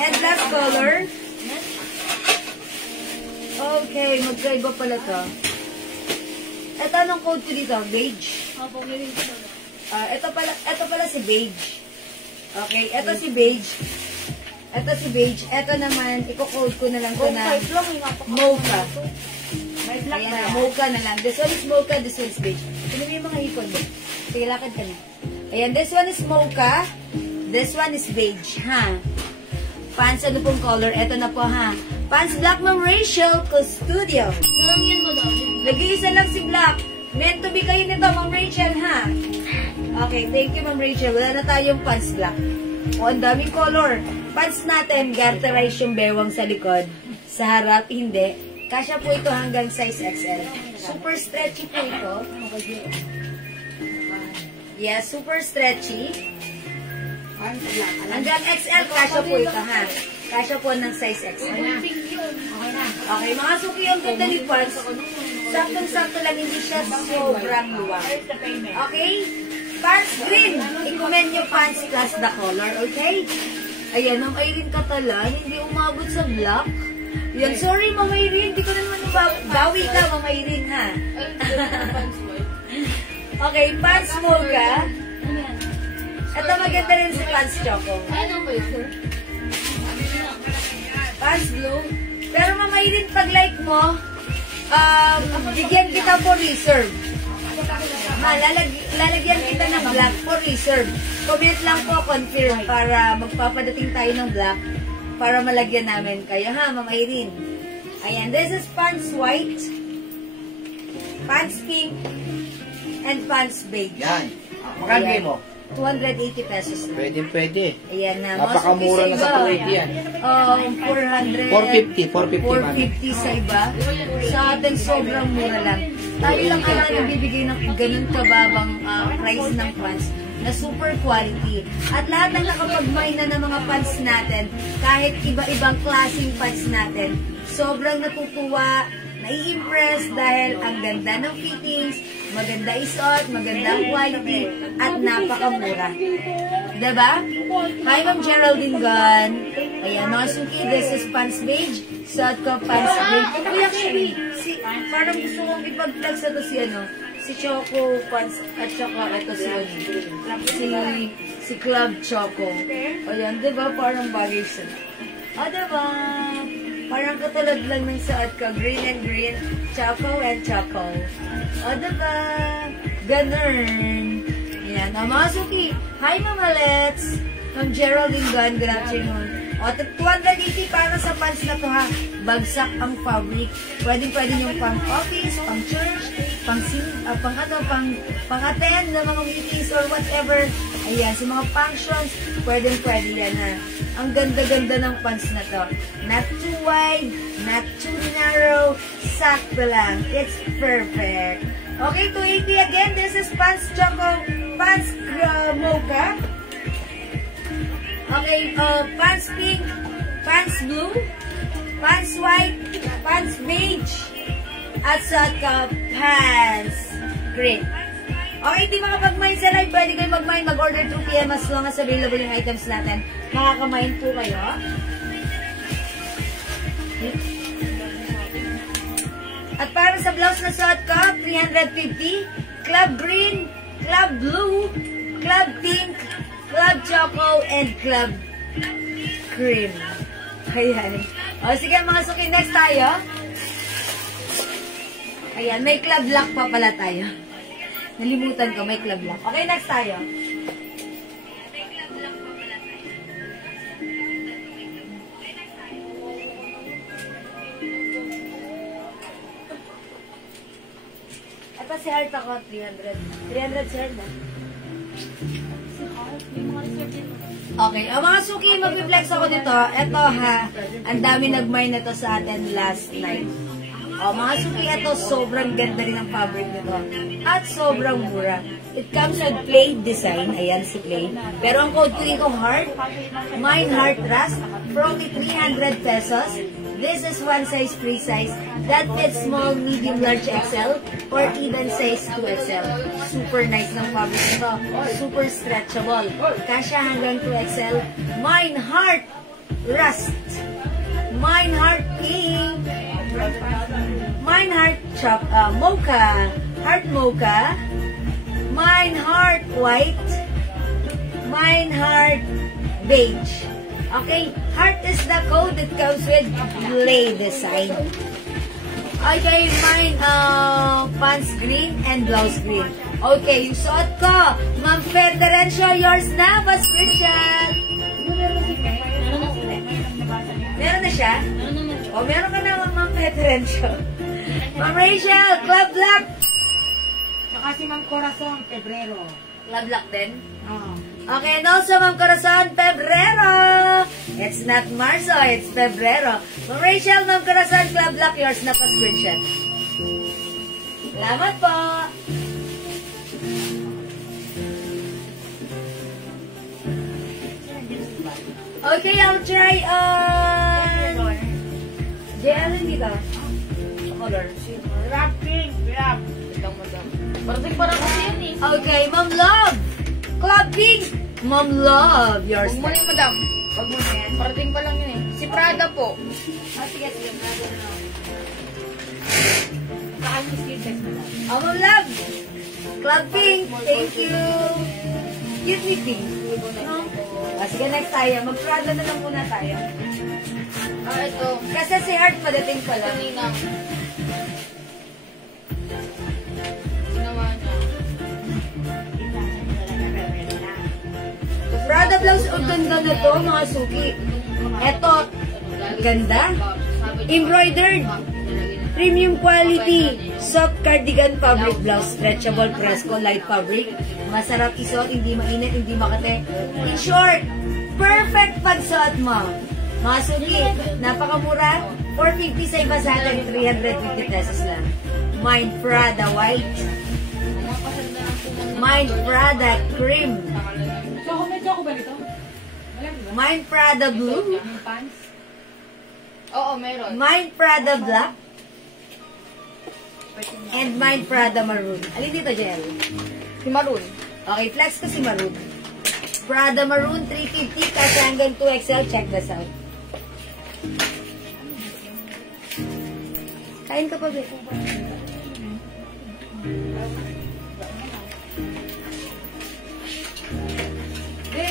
And last color. Okay, magkaiba pala to. Ito, anong code ko dito? Beige. Ito pala si beige. Okay, ito si beige. Ito si beige. Ito naman, i-code ko na lang ito na mocha. Ayan, mocha na lang. This one is mocha, this one is beige. Sino may mga hipon mo? Sige, lakad ka na. Ayan, this one is mocha. This one is beige, ha? Pants, ano pong color? Ito na po, ha? Pants black, Ma'am Rachel, Custodio. Nalangyan mo daw. Nag-iisa lang si black. Meant to be kayo nito, Ma'am Rachel, ha? Okay, thank you, Ma'am Rachel. Wala na tayong pants black. O, ang daming color. Pants natin, garterize yung bewang sa likod. Sa harap, hindi. Kasya po ito hanggang size XL. Super stretchy po ito. Yes, super stretchy. Hanggang XL, kasya po ito, ha? Kasya po ng size XL. Okay, mga suki yung ganda ni pants. Saktong-sakto lang, hindi siya sobrang luwag. Okay? Pants green. I-comment nyo pants plus the color, okay? Ayan, Ma'am Irene Catalan, hindi umabot sa black. Yan, sorry, Ma'am Irene, hindi ko na naman bawi ka, Ma'am Irene, ha? Okay, pants mocha. Ito maganda rin si pants choco. Pants blue. Pero Ma'am Irene, pag like mo, bigyan kita for reserve. Lalagyan kita ng black for reserve. Comment lang po, confirm, para magpapadating tayo ng black para malagyan namin kayo, ha, Ma'am Irene? Ayan, this is pants white, pants pink, and pants beige. Yan. Makagay mo. 280 pesos lang. Pwede. Ayan na. Napakamura na sa Kuwait yan. 400. 450 sa iba. Sa atin, sobrang mura lang. Tayo lang kaya nagbibigay ng ganun kababang price ng pants na super quality. At lahat ng nakapag-buy na ng mga pants natin, kahit iba-ibang klaseng pants natin, sobrang natutuwa, nai-impress dahil ang ganda ng fittings, maganda isuot, magandang quality, at napakamura. Diba? Hi, Ma'am Geraldine Gunn. Ayan, mga suki, this is pants beige. Suot ko pants beige. Uy, actually, parang gusto kong ipag-plug sa to si Choco pants at saka ito si Club Choco. Ayan, diba? Parang bagay siya. O, diba? Parang katulad lang ng suot ko. Green and green. Choco and choco. O, diba? Ganun. Yan. O, mga suki. Hi, Mama Let's. Ma'am Geraldine Gunn. Good afternoon. O, 280 para sa pants na to, ha. Bagsak ang fabric. Pwede yung pang office, pang church, pang attend na mga meetings or whatever. Ayan, sa mga functions, pwede yan, ha. Ang ganda-ganda ng pants na to. Not too wide, not too narrow, sakto lang. It's perfect. Okay, 280 again. This is pants choco, pants mocha. Okay, pants pink, pants blue, pants white, pants beige, at saka pants green. Okay, hindi makapag-mine sa live. Pwede kayo mag-mine, mag-order 2 PM as long as available yung items natin. Makaka-mine po kayo. At para sa blouse na suot ko, 350, club green, club blue, club pink, club choco, and club cream. Ayan. O, sige mga suki, next tayo. Ayan, may club lock pa pala tayo. Nalimutan ko, may club lock. Okay, next tayo. Ito si Heart ako, 300. 300 si Heart na. Okay, o mga suki, mag-flex ako dito. Ito ha, ang dami nag-mine na to sa atin last night. O mga suki, ito sobrang ganda rin ang fabric nito. At sobrang mura. It comes with plaid design. Ayan si plaid. Pero ang code ko Heart, mine Heart Rust, from 300 pesos. This is one size, free size. That fits small, medium, large XL, or even size 2XL. Super nice ng fabric nito. Super stretchable. Kasya hanggang 2XL. Mine Heart Rust. Mine Heart Pink. Mine Heart Mocha. Heart Mocha. Mine Heart White. Mine Heart Beige. Okay, Heart is the code that comes with play design. Okay, mine pants green and blouse green. Okay, yung suot ko, Ma'am Federencio, yours na, prescription. Meron na siya? O, meron ka na, Ma'am Federencio. Ma'am Rachel, Club Black. Saka si Ma'am Corazon, Pebrero. Club Black din? Oo. Okay, and also, Ma'am Corazon, Pebrero. It's not Marzo, it's Pebrero. Ma'am Rachel, Ma'am Corazon, Club Black, yours na pa screenshot. Salamat po. Okay, I'll try JL dito. Color. Wrapping, wrap. Parating parang kasi yun eh. Okay, Ma'am Love. Club Pink. Ma'am Love, yours Huwag mo na yung madam. Huwag mo na yan. Parating pa lang yun eh. Si Prada po. Sige, sige. Saka yung sleeveless na lang. Oh, Ma'am Love. Club Pink. Thank you. Cute me pink. Sige, next tayo. Mag-Prada na lang muna tayo. Ito. Kasi si Heart padating pa lang. Kanina. Ginawa niya. Prada blouse. Ang ganda na to, mga suki. Eto. Ganda. Embroidered. Premium quality. Soft cardigan fabric blouse. Stretchable Fresco light fabric. Masarap isuot. Hindi mainit. Hindi makate. In short, perfect pagsuot mo. Mga suki, napakamura. 450 sa iba sa atin. 350 pesos lang. Mine Prada white. Mine Prada cream. So, may choco ba nito? Wala ba? Mine Prada blue. Yung pants? Oo, meron. Mine Prada black. And mine Prada maroon. Alin dito, Jel? Si Maroon. Okay, flex ko si maroon. Prada maroon, 350 kasi hanggang 2XL. Check this out. Kain ka pa, Be. Be,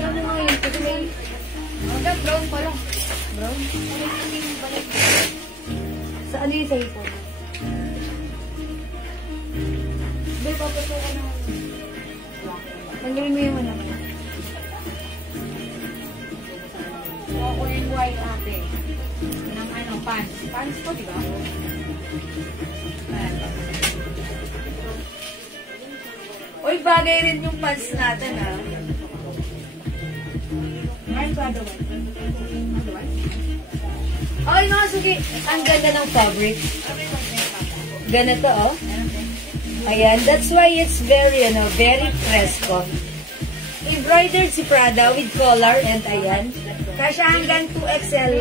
ano mo yun? Kasi may Hanggang brown pa lang. brown. Sa ano yung sa'yo po? Be, papato ka na. Tanggalin mo yung ano. Choco and white ate. Ng ano, pants. Pants po, di ba? Uy, bagay rin yung pants natin, ha? Mine Prada white. Ano white? Okay, mga suki. Ang ganda ng fabric. Ganito, oh. Ayan, that's why it's very, very fresco. embroidered si Prada with collar and ayan. Kasya hanggang 2XL.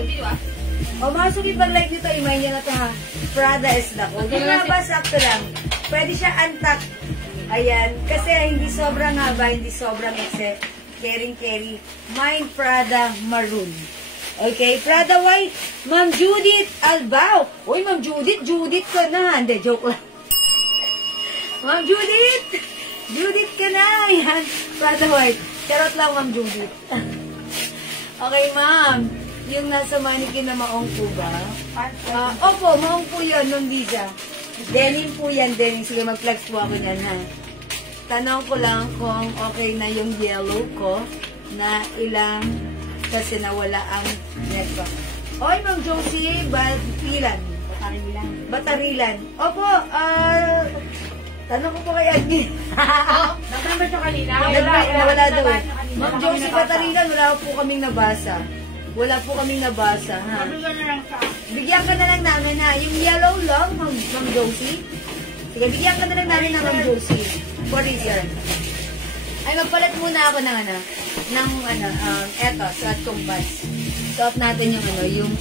O mga suki pag like nito, imay niya na ito ha. Prada is the code. Yung nga ba, sakto lang. Pwede siya untuck. Ayan. Kasi hindi sobrang haba, hindi sobrang excess. Carry. Mine Prada maroon. Okay, Prada white. Ma'am Judith Albao. Uy, Ma'am Judith ka na. Hindi, joke lang. Ma'am Judith! Judith ka na! Yan, Prada white. Charot lang, Ma'am Judith. Okay, ma'am. Yung nasa mannequin na maong po ba? Opo, maong po yun, Ma'am Liza. Denim po yan, denim. Sige, mag-flex po ako yan, ha? Tanong ko lang kung okay na yung yellow ko na ilang kasi nawala ang network. Oy, Ma'am Josie, Batilan. Batarilan. Opo, tanong ko po kay Agni. Nag-number to kanina. Nawala daw. Ma'am Josie Batarilan, wala po kaming nabasa. Wala po kaming nabasa, ha? Bigyan ka na lang namin, ha? Yung yellow lang, Ma'am Josie. Sige, bigyan ka na lang namin ng Ma'am Josie. For reason. Ay, magpalit muna ako ng eto, sa kumpas. Suot natin yung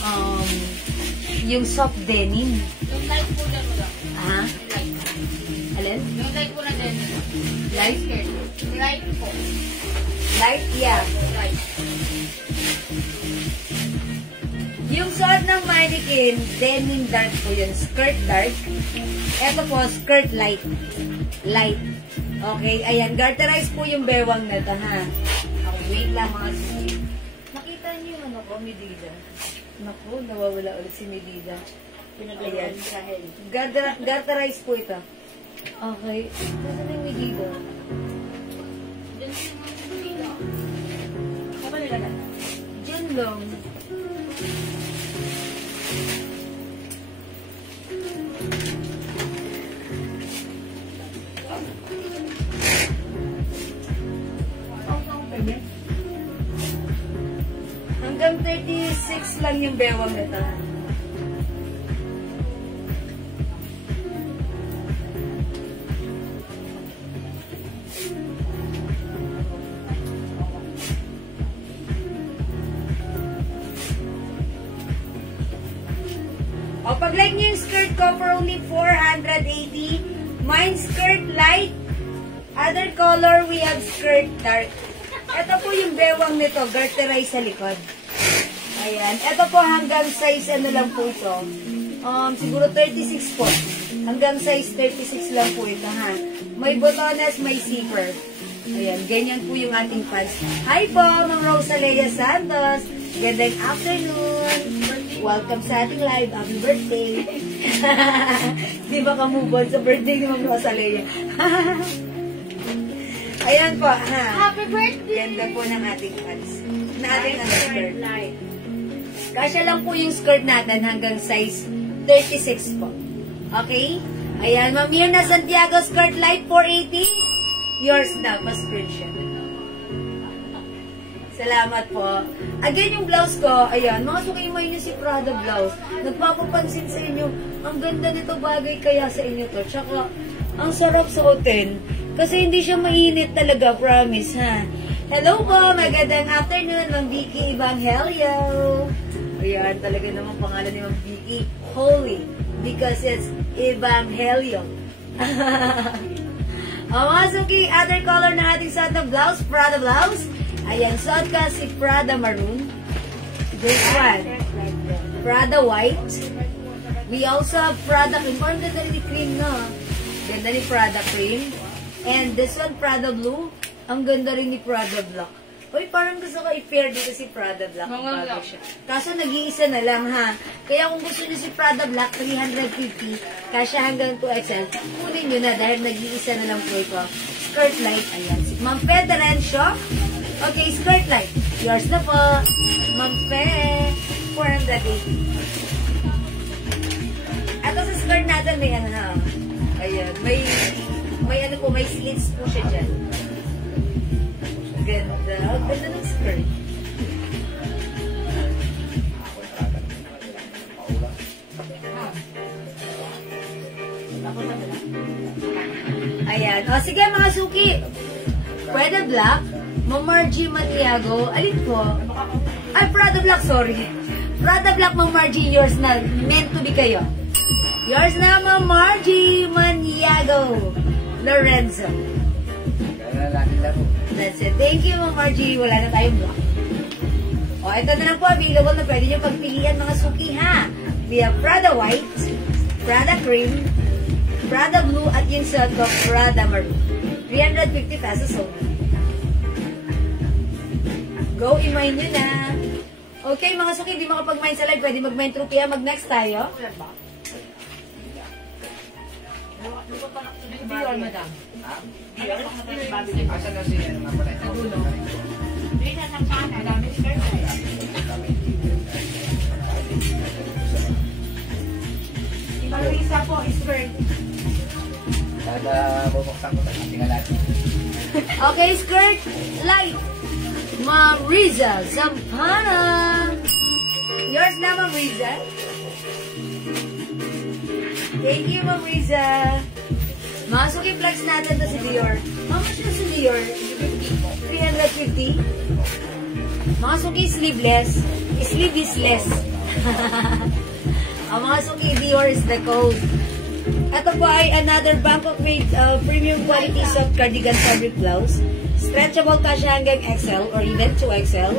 yung soft denim. Yung light po na mo lang. Ha? Alin? Yung light po na din. Light? Light po. Light? Yeah. Light. Yung suot ng mannequin, denim dark po yun. Skirt dark. Ito po, skirt light. Light. Okay, ayan. Garterize po yung bewang na ito, ha? Okay, wait lang mga susi. Nakita niyo yung ano ko, Medida. Naku, nawawala ulit si Medida. Ayan. Garterize po ito. Okay. Nasaan yung Medida? Diyan lang. Hanggang 36 lang yung bewang nito. O, pag-like nyo yung skirt ko for only 480. Mine skirt light. Other color, we have skirt dark. Ito po yung bewang nito, garterize sa likod. Ayan. Ito po hanggang size, ano lang po ito. Siguro 36 po. Hanggang size 36 lang po ito, ha. May botones, may zipper. Ayan. Ganyan po yung ating pants. Hi po, Ma'am Rosalea Santos. Gandang afternoon. Welcome sa ating live. Happy birthday. Di ba ka-move on sa birthday ni Ma'am Rosalea? Ayan po, ha. Happy birthday! Ganda po ng ating pants. Na ating skirt. Kasya lang po yung skirt natin hanggang size 36 po. Okay? Ayan, Ma'am Mirna Santiago, skirt light 480. Yours na, pa-screenshot. Salamat po. Again, yung blouse ko, ayan, mga sukimay niyo si Prada blouse. Nagpapapansin sa inyo, ang ganda nito, bagay kaya sa inyo to. Tsaka, ang sarap suotin. Kasi hindi siya mainit talaga, promise, ha? Hello po, magandang afternoon, Ma'am Vicky Evangelio. Ayan, talaga naman pangalan ni Ma'am Vicky, Holy, because it's Evangelio. Mga suki, other color na ating suot na blouse, Prada blouse. Ayan, suot ka si Prada maroon. This one, Prada white. We also have Prada cream. Parang ganda rin ni cream, no? Ganda ni Prada cream. And this one, Prada blue. Ang ganda rin ni Prada black. Uy, parang gusto ko i-pair dito si Prada black. Bago siya. Kaso nag-iisa na lang, ha? Kaya kung gusto niyo si Prada black, 350. Kasya hanggang 2XL. Kunin nyo na dahil nag-iisa na lang po ito. Skirt light. Ayan. Si Ma'am Federencio. Okay, skirt light. Yours na po. Ma'am Fe. 480. At sa skirt natin may ano, ha? Ayan. May ano po, may slits po siya dyan. Ganda. Ganda ng skirt. Ayan. O, sige mga suki. Pwede black. Ma'am Margie Maniago. Alin po? Ay, Prada Black, sorry. Prada Black, Ma'am Margie, yours na. Meant to be kayo. Yours na, Ma'am Margie Maniago. Lorenzo. Kaya natin laro. That's it. Thank you, Ma'am Margie. Wala na tayong block. O, ito na lang po. Available na pwede nyo pagpilian mga suki, ha? We have Prada White, Prada Cream, Prada Blue, at yung sa top, Prada Maroon. 350 pesos only. Go, i-mine nyo na. Okay, mga suki, di makapag-mine sa live. Pwede mag-mine through. Kaya mag-next tayo. Dior, madam. Ha? Asan na si ano nga pala? Nagulo. Madami skirt. Marisa po, skirt. Kada bubuksan ko tayo. Tingnan natin. Okay, skirt, light. Ma'am Riza Zampana. Yours na, Ma'am Riza. Thank you, Ma'am Riza. Masok yung flags natin to si Dior. How much na si Dior? 350. Masok yung sleeveless. Sleeve is less. Ang masok yung Dior is the code. Ito po ay another Bangkok made premium quality soft cardigan fabric blouse. Stretchable kasya hanggang XL or even 2XL.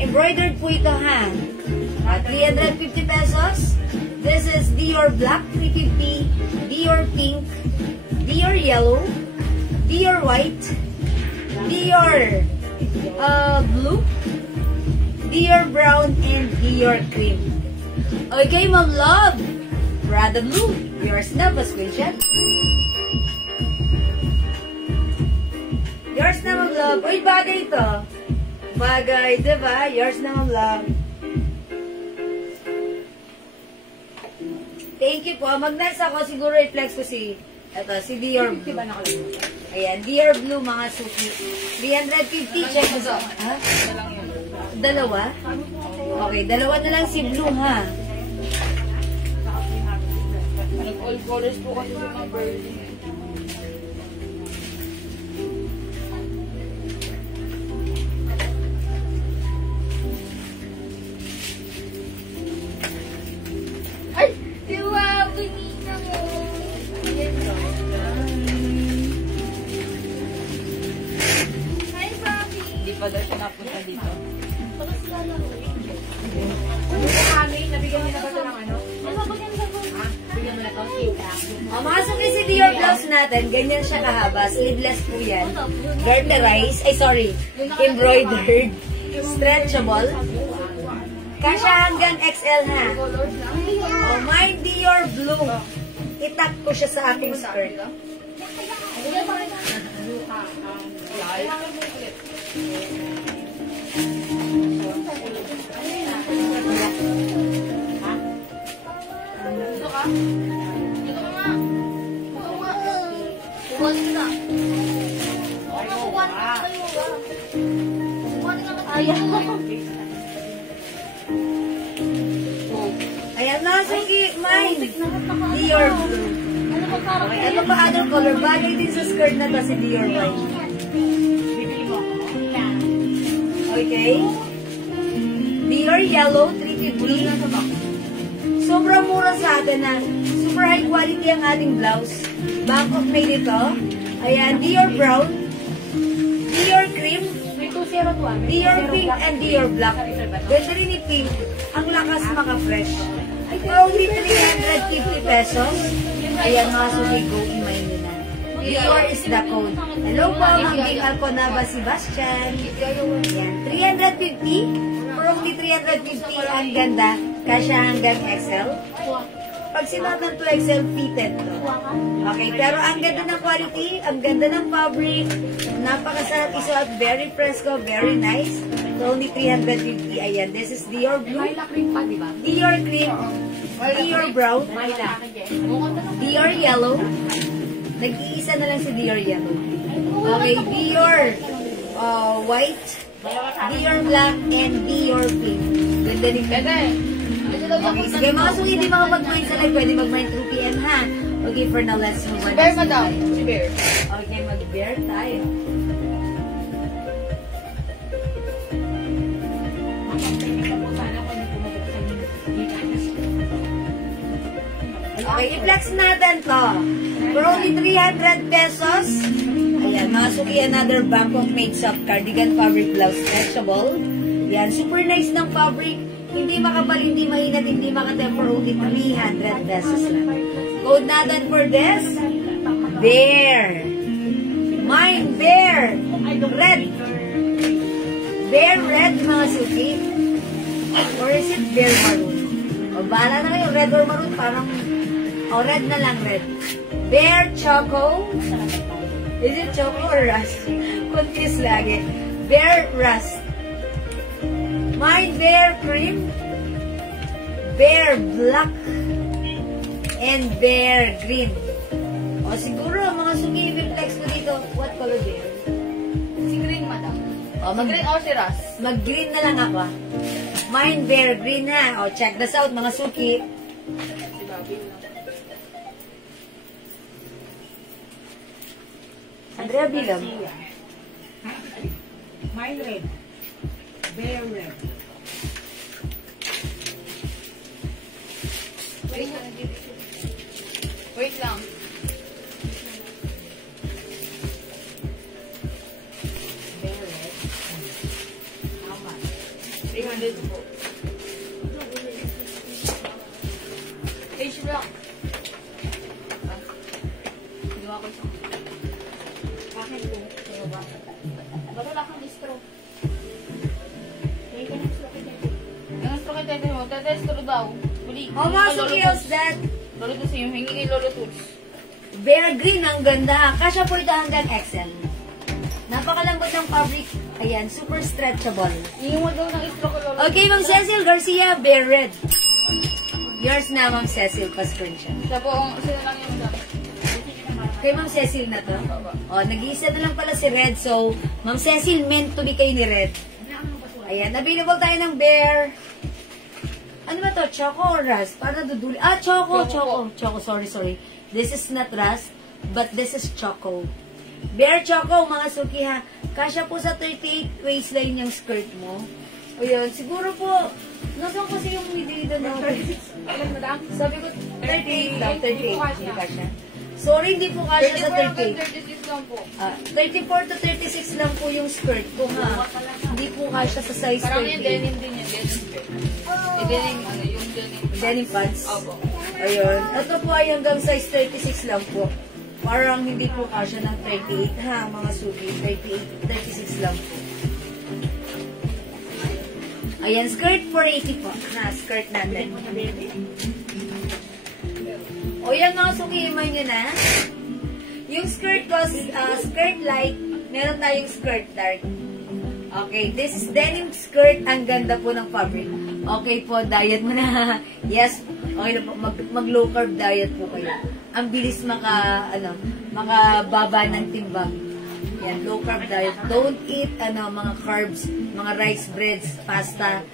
Embroidered po ito, ha? 350 pesos. This is Dior Black, 350. Dior Pink. Dior Yellow. Dior White. Dior Blue. Dior Brown. And Dior Cream. Okay, Ma'am Love. Prada Blue. Yours na, pa-screenshot. Yours na, Ma'am Love. Uy, bagay ito. Bagay, diba? Yours na, Ma'am Love. Thank you po. Mag-next ako, siguro i-flex ko si Dior Blue. Ayan, Dior Blue, mga suki. 350, check mo sa. Ha? Dalawa? Okay, dalawa na lang si Blue, ha? All colors po kasi yung mga birthday. Ay! Diwa! Binina mo! Hi, Papi! Hindi pa daw siya napunta dito. Tapos lalaro. Kami, nabigyan mo na ba ito ng ano? Bigyan mo na ito, Mga suki si Dior blouse natin, ganyan siya kahaba. Sleeveless po yan. Garterized, embroidered, stretchable. Kasya hanggang XL, ha? Oh, my Dior Blue. Itak ko siya sa aking skirt. Dito ka? Dito ka nga. Dito nga. Buwan na. Buwan na kayo ba? Buwan na kayo. Ayan na, sige, mine. Dior Blue. Okay, ano pa other color? Bagay din sa skirt na to si Dior White. Okay. Dior Yellow, 350. Sobrang mura sa atin na super high quality ang ating blouse. Bangkok made ito. Ayan, Dior Brown, Dior Cream, Dior Pink, and Dior Black. Ganda rin ni Pink. Ang lakas maka-fresh. Only 350 pesos. Ayan, mga suki, go imay nyo na. Dior is the code. Hello po, Mangking Alconaba Sebastian. Ayan, 350. For only 350, ang ganda. Kasya hanggang XL. Pag sinuot ng 2XL, fitted to. Okay, pero ang ganda ng quality, ang ganda ng fabric, napakasarap isuot, very fresco, very nice. So, only 350. Ayan, this is Dior Blue. Dior Cream. Dior Brown. Dior Yellow. Nag-iisa na lang si Dior Yellow. Okay, Dior White. Dior Black and Dior Pink. Ganda rin. Okay, sige mga suki, hindi makapag-mind sa live. Pwede mag-mind through PM, ha? Okay, for now, let's move on. Bear, madam. Si Bear. Okay, mag-bear tayo. Okay, i-flex natin to. For only 300 pesos. Ayan, mga suki, another Bangkok made soft cardigan fabric blouse stretchable. Yan, super nice ng fabric. Hindi makapal, hindi mahinat, hindi makatem for only 300 pesos lang. Code natin for this, Bear. Mine, Bear. Red. Bear red, mga suki. Or is it Bear maroon? O, bahala na kayo, red or maroon, parang, o, red na lang, red. Bear Choco. Is it Choco or Rust? Confused lagi. Bear Rust. Mine Bear Cream. Bear Black. And Bear Green. O, siguro, mga suki, i-flex ko dito. What color bear? Si Green, madam. O, Green or si Ras? mag-green na lang ako. Mine Bear Green ha. O, check this out, mga suki. Andrea bilang. Mine red. Bear red. Wait lang. Bear red. How much? 300 po. Age lang. Gawa ko siya. Bakit po? Ba't wala kang distro? Yung distro kay Tete mo, Tete distro daw. Buli. O, mga suki, how's that? Lolo Tools yung hingi kay Lolo Tools. Bear Green, ang ganda. Kasya po ito hanggang XL. Napakalambot ng fabric. Ayan, super stretchable. Yung mo daw ng distro kay Lolo. Okay, Ma'am Cecil Garcia, Bear Red. Yours na, Ma'am Cecil, pa-screenshot. Siya po, sila lang yung madam. Kay Ma'am Cecil na to. O, nag-iisa na lang pala si Red. So, Ma'am Cecil, meant to be kayo ni Red. Ayan, available tayo ng Bear. Ano ba to? Choco or Rust? Para duduli. Ah, Choco. Sorry. This is not Rust, but this is Choco. Bear Choco, mga suki ha. Kasya po sa 38 waistline yung skirt mo. O yun, siguro po, nasaan kasi yung dito na? Alam mo lang? Sabi ko, 38 lang, 38. Hindi po kasya. Hindi kasya. Sorry, hindi po kasya sa 34 hanggang 38. 36 lang po. 34 to 36 lang po yung skirt ko ha. Hindi po kasya sa size 38. Parang yung denim din yun, denim skirt. Yung denim, yung denim. Denim pants. Opo. Ayun. Ito po ay hanggang size 36 lang po. Parang hindi po kasya ng 38 ha, mga suki. 38, 36 lang po. Ayan, skirt 480 po. Ha, skirt natin. O yan mga suki, imay nyo na. Yung skirt ko, skirt light, meron tayong skirt dark. Okay, this is denim skirt. Ang ganda po ng fabric. Okay po, diet mo na. Yes, okay na po. Mag-low carb diet po kayo. Ang bilis makababa ng timbang. Yan, low carb diet. Don't eat mga carbs, mga rice breads, pasta,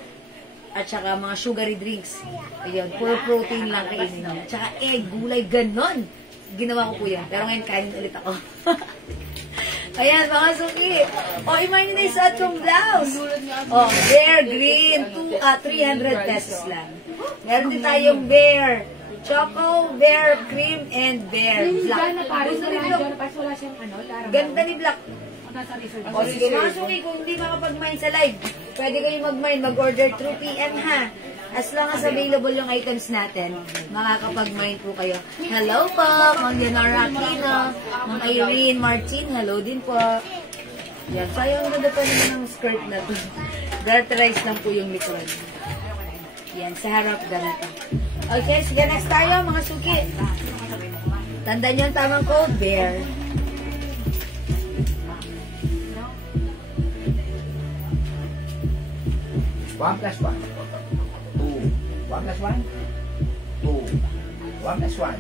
at saka mga sugary drinks. Ayun, pure protein lang kainin nyo. At saka egg, gulay, ganon. Ginawa ko po yan. Pero ngayon, kanin ulit ako. Ayan, mga suki. O, imagine na yung suot kong blouse. O, Bear Green, 300 pesos lang. Meron din tayong Bear Choco, Bear Cream, and Bear Black. Wala siyang Ganda ni Black. nasa resort. O sige, mga suki, kung hindi makapag-mine sa live, pwede kayo mag-mine, mag-order through PM ha. As long as available yung items natin, makakapag-mine po kayo. Hello po, Ma'am Leonora Aquino, Ma'am Irene Martin, hello din po. Yan, sayang ganda pa naman ng skirt na to. Garterized lang po yung likod. Yan, sa harap ganito. Okay, sige, next tayo mga suki. Tandaan nyo ang tamang code, Bear. One plus one. 2. 1 plus 1. 2. 1 plus 1.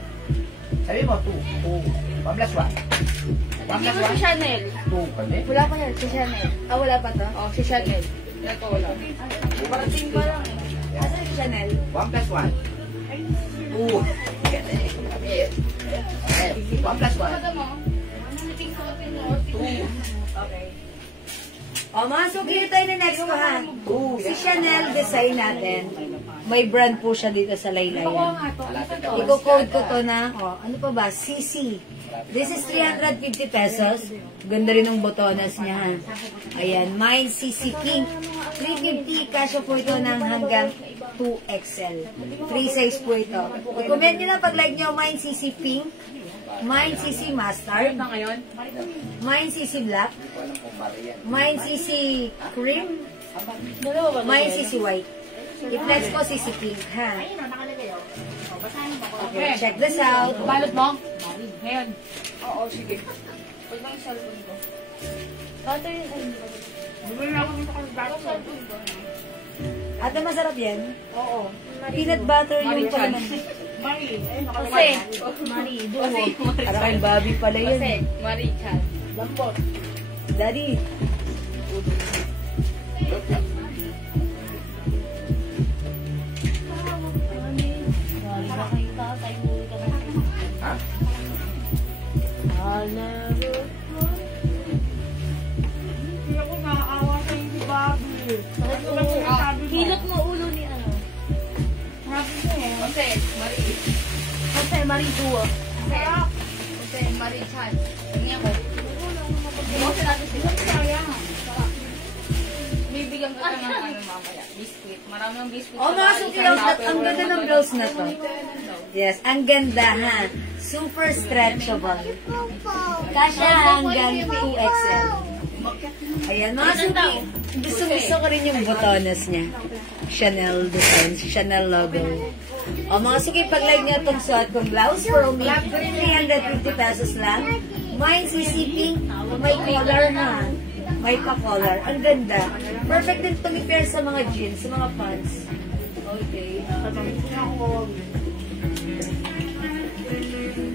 Sabi mo, 2. 1 plus 1. 1 Hindi plus mo si 1. Chanel. 2 kami. Wala pa yan, si Chanel. Ah, wala pa to? Oh, si Chanel. Ito, wala. Parating pa lang eh. Asa si Chanel? 1 plus 1. 2. 1 plus 1. Ano mo? Ano nating suotin mo? 2. Okay. O, mga suki na tayo na next ko, ha? Si Chanel design natin. May brand po siya dito sa laylayan. Iko-code ko to na, ano pa ba? CC. This is 350 pesos. Ganda rin ng botonas niya, ha? Ayan, mine CC Pink. 350, kasya po ito ng hanggang 2XL. 3 size po ito. I-comment nyo na pag like nyo, mine CC Pink. Mine CC Mustard. Mine CC Black. Mine CC Cream. Mine CC White. I-flex ko CC Pink, ha? Okay, check this out. Balot mo? Ngayon. Oo, sige. Pag lang yung cellphone ko. Bumili ako nito kasi dati cellphone ko. Ate, masarap yan? Oo. Peanut butter yung pala. Mari. Kasi, Mari, duo. Para kay Bobby pala yun. Kasi, Mari, Chan. Lambot. Daddy. Ha? Hindi ako nakaawa sa hindi Bobby. Hilot mo ulo ni ano. Sabi ko eh. Jose, Mari. Jose, Mari, duo. Jose, Mari, Chan. Tingnan ko. Jose natin sila. Sayang. Bibigyan ko ka ng ano mamaya. Biscuit. Marami ng biscuit. Oh, mga suki lang. Ang ganda ng blouse na to. Yes, ang ganda, ha? Super stretchable. Kasya hanggang 2XL. Ayan, mga suki. Gusto ko rin yung botones niya. Chanel design, Chanel logo. O, mga suki, pag-like niyo itong suot kong blouse for only 350 pesos lang. Mine CC Pink. May color, ha? May pa-color. Ang ganda. Perfect din itong i-pair sa mga jeans, sa mga pants. Okay.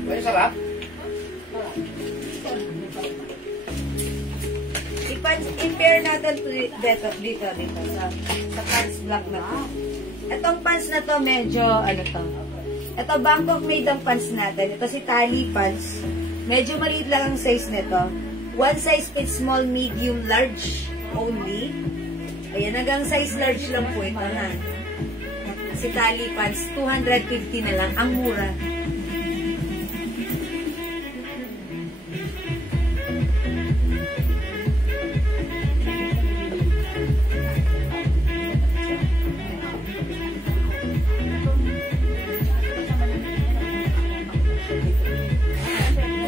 Ay, sarap. I-pair natin dito sa pants black na to. Itong pants na to medyo, ano to. Ito, Bangkok made ang pants natin. Ito si Tali pants. Medyo maliit lang ang size nito. One size fits small, medium, large only. Ayan, hanggang size large lang po ito, ha. Si Tali pants, 250 na lang. Ang mura.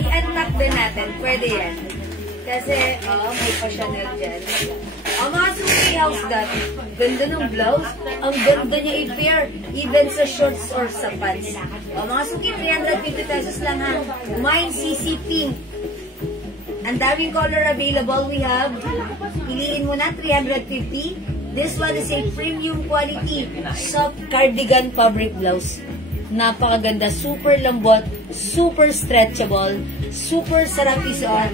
I-unpack din natin. Pwede yan. Kasi, may pa-Chanel dyan. Mga suki house dati. Ganda ng blouse. Ang ganda niya i-pair. Even sa shorts or sa pants. Mga suki, 350 pesos lang, ha. Mine CC Pink. Ang daming color available. We have, piliin mo na, 350. This one is a premium quality soft cardigan fabric blouse. Napakaganda, super lambot, super stretchable, super sarap isuot,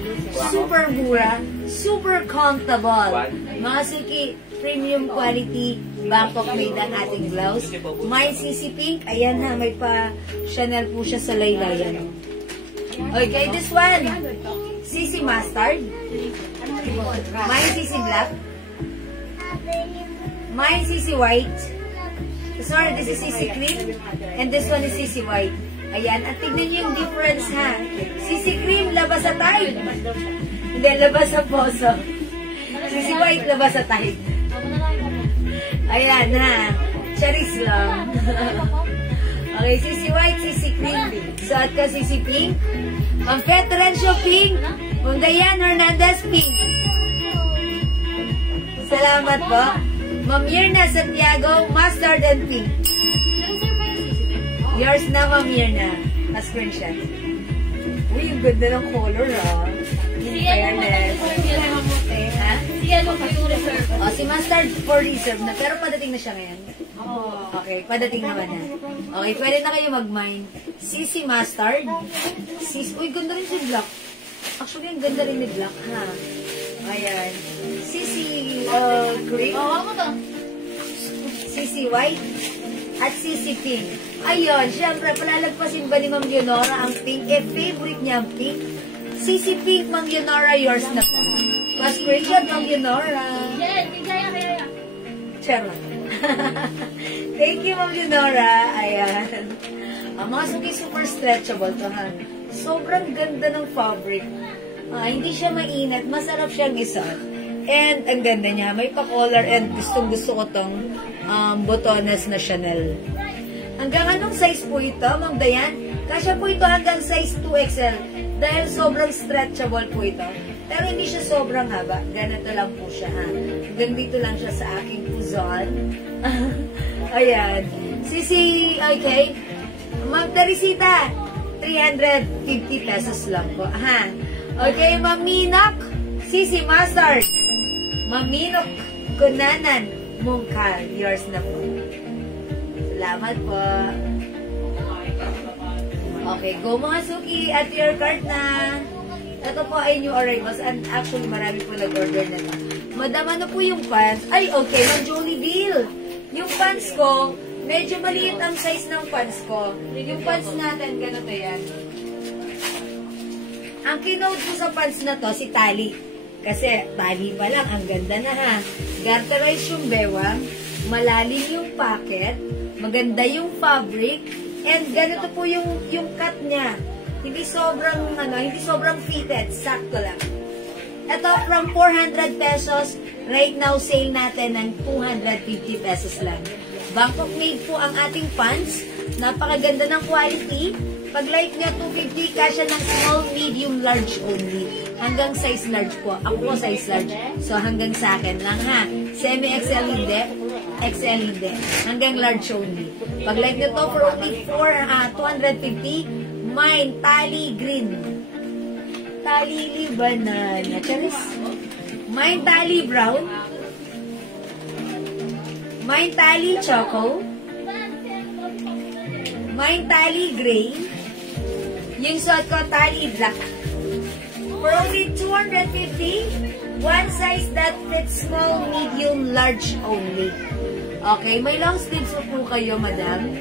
super mura, super comfortable. Mga suki, premium quality, Bangkok made ang ating blouse. Mine CC Pink, ayan ha, may pa Chanel po siya sa laylayan. Okay, this one, CC Mustard. Mine CC Black. Mine CC White. Sorry, this is CC Cream. And this one is CC White. Ayan, at tignan niyo yung difference, ha. CC Cream, labas sa tide. Hindi, labas sa poso. CC White, labas sa tide. Ayan, ha. Charis lang. Okay, CC White, CC Cream. Suot ka CC Pink. Ang Fetrencio Pink. Ang Dayan Hernandez Pink. Salamat po. Ma'am Mirna Santiago, Mustard and Pink. Yours na, Ma'am Mirna. Na-screenshot. Uy, yung ganda ng color, ah. In fairness. Ha? Yellow po yung reserve. Oh, si Mustard for reserve na. Pero padating na siya ngayon. Okay, padating naman na. Okay, pwede na kayo mag-mine. CC Mustard. Uy, ganda rin si Black. Actually, ang ganda rin ni Black, ha? Ayan. CC Cream. Ako to. CC White. At CC Pink. Ayun, syempre, palalagpasin ba ni Ma'am Leonora ang pink? Favorite niya ang pink. CC Pink, Ma'am Leonora, yours na po. Passpration from Leonora. Yan, kaya. Charot. Thank you, Ma'am Leonora. Ayan. Mga suki, super stretchable to, ha. Sobrang ganda ng fabric. Hindi siya mainat. Masarap siyang isuot. And ang ganda niya. May pa-collar and gustong-gusto ko tong botones na Chanel. Hanggang anong size po ito, Ma'am Dayan? Kasya po ito hanggang size 2XL. Dahil sobrang stretchable po ito. Pero hindi siya sobrang haba. Ganito lang po siya, ha. Hanggang dito lang siya sa aking puzon. Ayan. Okay. Ma'am Teresita, 350 pesos lang po, ha. Okay, Ma'am Minok, Sisi Master, Ma'am Minok, Kunanan, Mungkar, yours na po. Salamat po. Okay, go mga suki at your cart na. Ito po ay new arrivals and actually marami po nag-order na ito. Madam, ano po yung pants? Ay, okay, Ma'am Jolie Deal. Yung pants ko, medyo maliit ang size ng pants ko. Yung pants natin, ganito yan. Ang kinote ko sa pants na to, si tali. Kasi tali pa lang, ang ganda na, ha. Garterize yung bewang, malalim yung pocket, maganda yung fabric, and ganito po yung cut niya. Hindi sobrang fitted, sakto lang. Ito, from 400 pesos, right now, sale natin ng 250 pesos lang. Bangkok made po ang ating pants. Napakaganda ng quality. Pag light niya, 250, kasya ng small, medium, large only. Hanggang size large po. Ako po size large. So, hanggang sa akin lang, ha. Semi-XL hindi. XL hindi. Hanggang large only. Pag light niya to, for only 250, mine, tali green. Tali libanan. Charis. Mine, tali brown. Mine, tali choco. Mine, tali gray. Yung suot ko, tali black. For only 250, one size that fits small, medium, large only. Okay, may long sleeves po kayo, madam?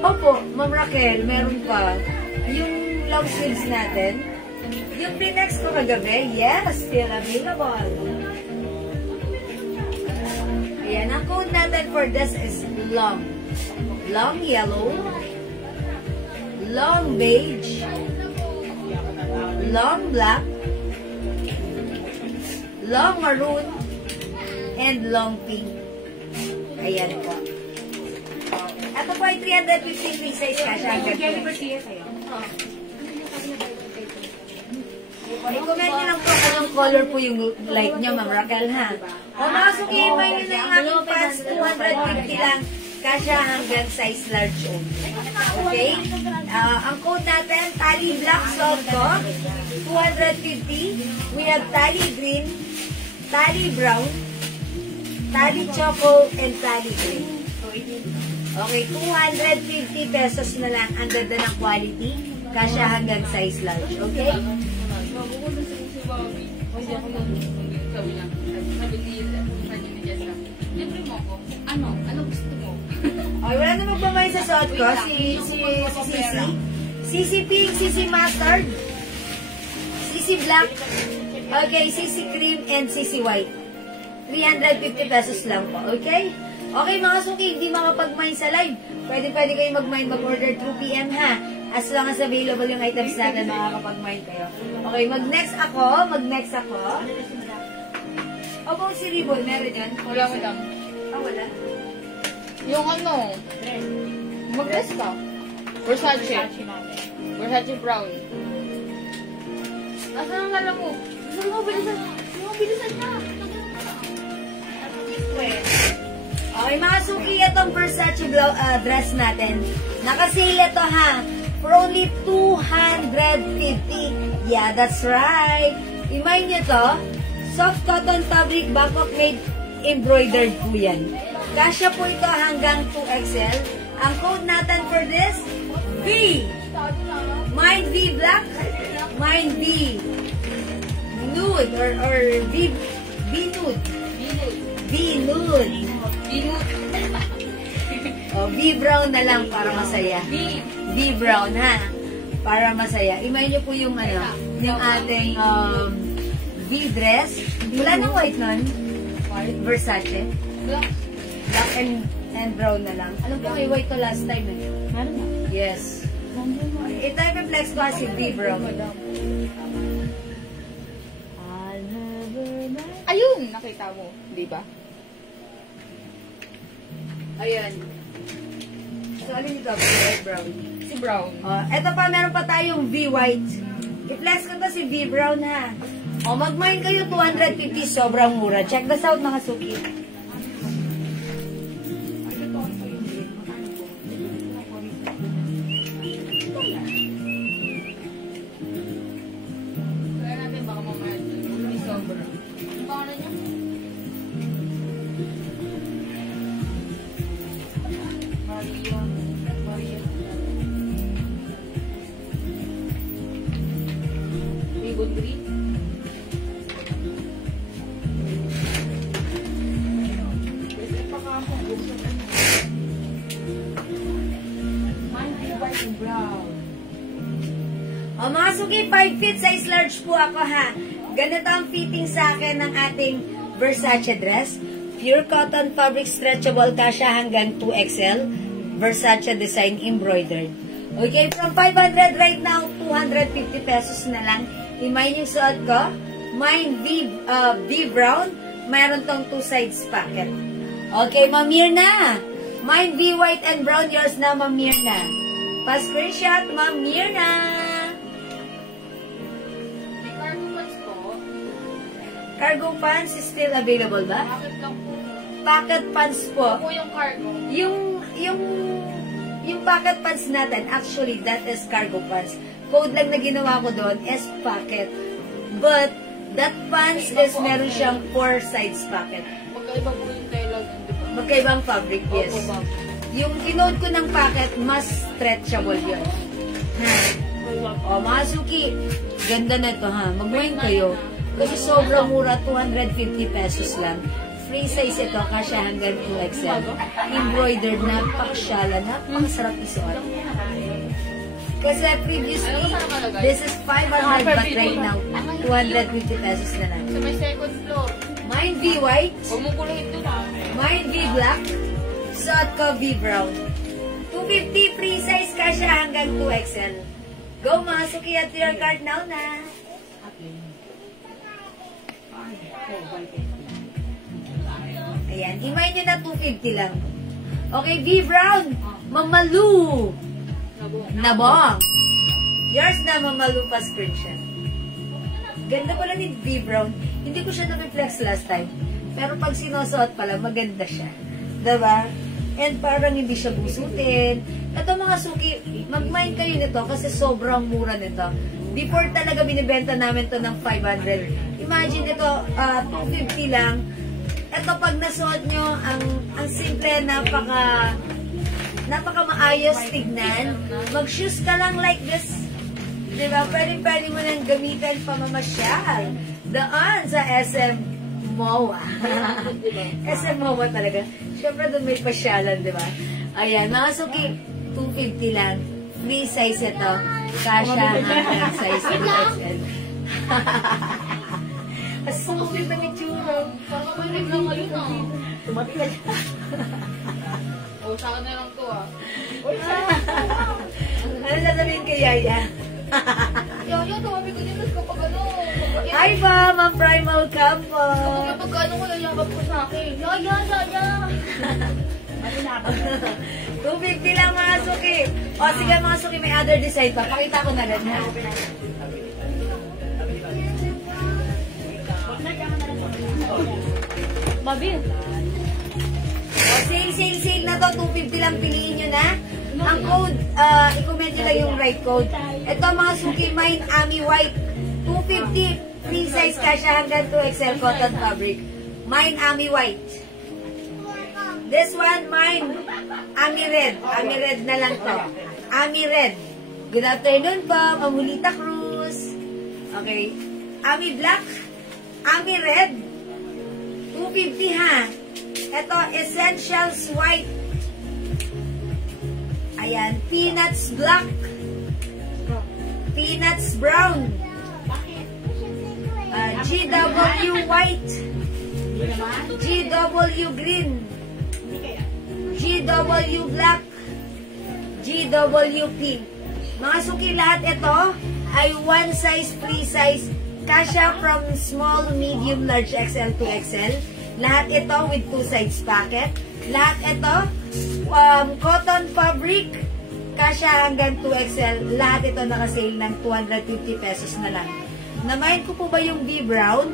Opo, Ma'am Raquel, meron pa. Yung long sleeves natin, yung pre-next ko kagabi, yes, still available. Ayan, ang code natin for this is long. Long yellow, long beige, long black, long maroon, and long pink. Ayan po. Ito po ay 350 free size cash. I-comment nyo lang po kung yung color po yung light nyo, Ma'am Raquel, ha? O mga suki, may nyo na yung aking pants, 250 lang. Kasya hanggang size large only. Okay? Ang code natin, tali black soft ko, 250. We have tali green, tali brown, tali choco, and tali green. Okay, 250 pesos na lang. Ang ganda ng quality. Kasya hanggang size large. Okay? Ano gusto mo? Okay, wala na magpamay sa suot ko. Si Sisi. Sisi Pink, Sisi Mustard, Sisi Black, okay, Sisi Cream, and Sisi White. 350 pesos lang po. Okay? Okay, mga suki, hindi makapag-mine sa live. Pwede kayo mag-mine, mag-order through PM, ha? As long as available yung items natin, makakapag-mine kayo. Okay, mag-next ako. Opo, si Ribbon, meron yun? Wala mo lang. Wala. Yung ano, mag-dress ka. Versace. Versace brown. Asan ang lala mo? Gusto mo, bilisan na. Okay, mga suki, itong Versace dress natin. Naka-sale ito, ha? For only 250. Yeah, that's right. Remind nyo to, soft cotton fabric, Bangkok made, embroidered po yan. Kasya po ito hanggang 2XL. Ang code natin for this, V. Mine V black, mine V nude, or V nude. V nude. O, V brown na lang para masaya. V brown, ha? Para masaya. Imagine nyo po yung, yung ating V-dress. Wala nang white nun. Versace. Black. Black and brown na lang. Alam ko may white to last time eh. Meron na. Yes. Ito yung flex ko si V-brown. Ayun, nakita mo, di ba? Ayan. So, alin dito? White brown. Si Brown. Ito pa, meron pa tayong V-white. I-flex ko to si V-brown ha. Mag-mine kayo 250, sobrang mura. Check this out mga suki. Kaya natin baka mamaya hindi sobra. Ang pangalan niya? Maria. Ribbon green. Mga suki, 5 feet size large po ako ha. Ganito ang fitting sa akin ng ating Versace dress. Pure cotton fabric stretchable, kasya hanggang 2XL. Versace design embroidered. Okay, from 500 right now, 250 pesos na lang. Imay yung suot ko. Mine V brown. Mayroon tong 2 sides pocket. Okay, Ma'am Mirna. Mine V white and brown. Yours na, Ma'am Mirna. Pa-screenshot, Ma'am Mirna. Cargo pants po. Cargo pants is still available ba? Bakit lang po? Pocket pants po. Po yung cargo. Yung pocket pants natin, actually, that is cargo pants. Code lang na ginawa ko doon is pocket. But, that pants is meron siyang 4 sides pocket. Magkaiba po yung tela. Magkaibang fabric, yes. Opo, ma'am. Yung kinode ko ng pocket, mas stretchable yun. Mga suki, ganda na to ha. Mag-wine kayo. Kasi sobrang mura, 250 pesos lang. Free size ito, kasya hanggang 2XL. Embroidered na, paksyala na, pakasarap isuot. Kasi previously, this is 500 but right now, 250 pesos na lang. Sa may second floor. Mine V white, Huwag mo kuluhin doon ha. mine V black, suot ko V brown. 250 free size, kasya hanggang 2XL. Go mga suki at your card now na. Ayan, himay nyo na 250 lang. Okay, V brown, Mamalu. Nabong. Yours na, Mamalu pa screenshot. Ganda pala ni V brown. Hindi ko siya na-reflex last time. Pero pag sinusuot pala, maganda siya. Diba? And parang hindi siya busutin. Ito mga suki, mag-mind kayo nito kasi sobrang mura nito. Before talaga binibenta namin to ng 500. Imagine ito, 250 lang. Ito pag nasuot nyo, ang simple, napaka maayos tignan. Mag-shoes ka lang like this. Diba? Pwede mo nang gamitin pamamasyal. Daan sa SM MOA. SM MOA talaga. Siyempre doon may pasyalan, diba? Ayan, mga suki, 250 lang. Free size ito. Kasha hanggang size XL. Asukit na itsura. Parang may lang ngayon ah. Tumating na siya. O, sa akin na lang to ah. Ano sasabihin kay Yaya? Yaya, tawabi ko dyan. Tapos kapag ano. Hi ba, Ma'am Primal Campo. Kapag pagkano ko, yayabag ko sa akin. Yaya, Yaya. 250 lang mga suki. O sige mga suki, may other design pa. Pakita ko na rin ha. Mabil. O sale na to. 250 lang, piliin nyo na. Ang code, i-comment nyo lang yung right code. Ito mga suki, mine Ami White. 250, free size kasya hanggang 2XL cotton fabric. Mine Ami White. This one, mine Ami Red. Ami Red na lang to. Ami Red. Good afternoon po, Mamulita Cruz. Okay. Ami Black. Ami Red. 250 ha. Ito, Essentials White. Ayan, Peanuts Black. GW white. GW green. GW black. GW pink. Mga suki, lahat ito ay one size, free size. Kasya from small, medium, large, XL to XL. Lahat ito with 2 sides packet. Lahat ito, cotton fabric. Kasya hanggang 2XL. Lahat ito nakasale ng 250 pesos na lang. Namahin ko po ba yung B-Brown?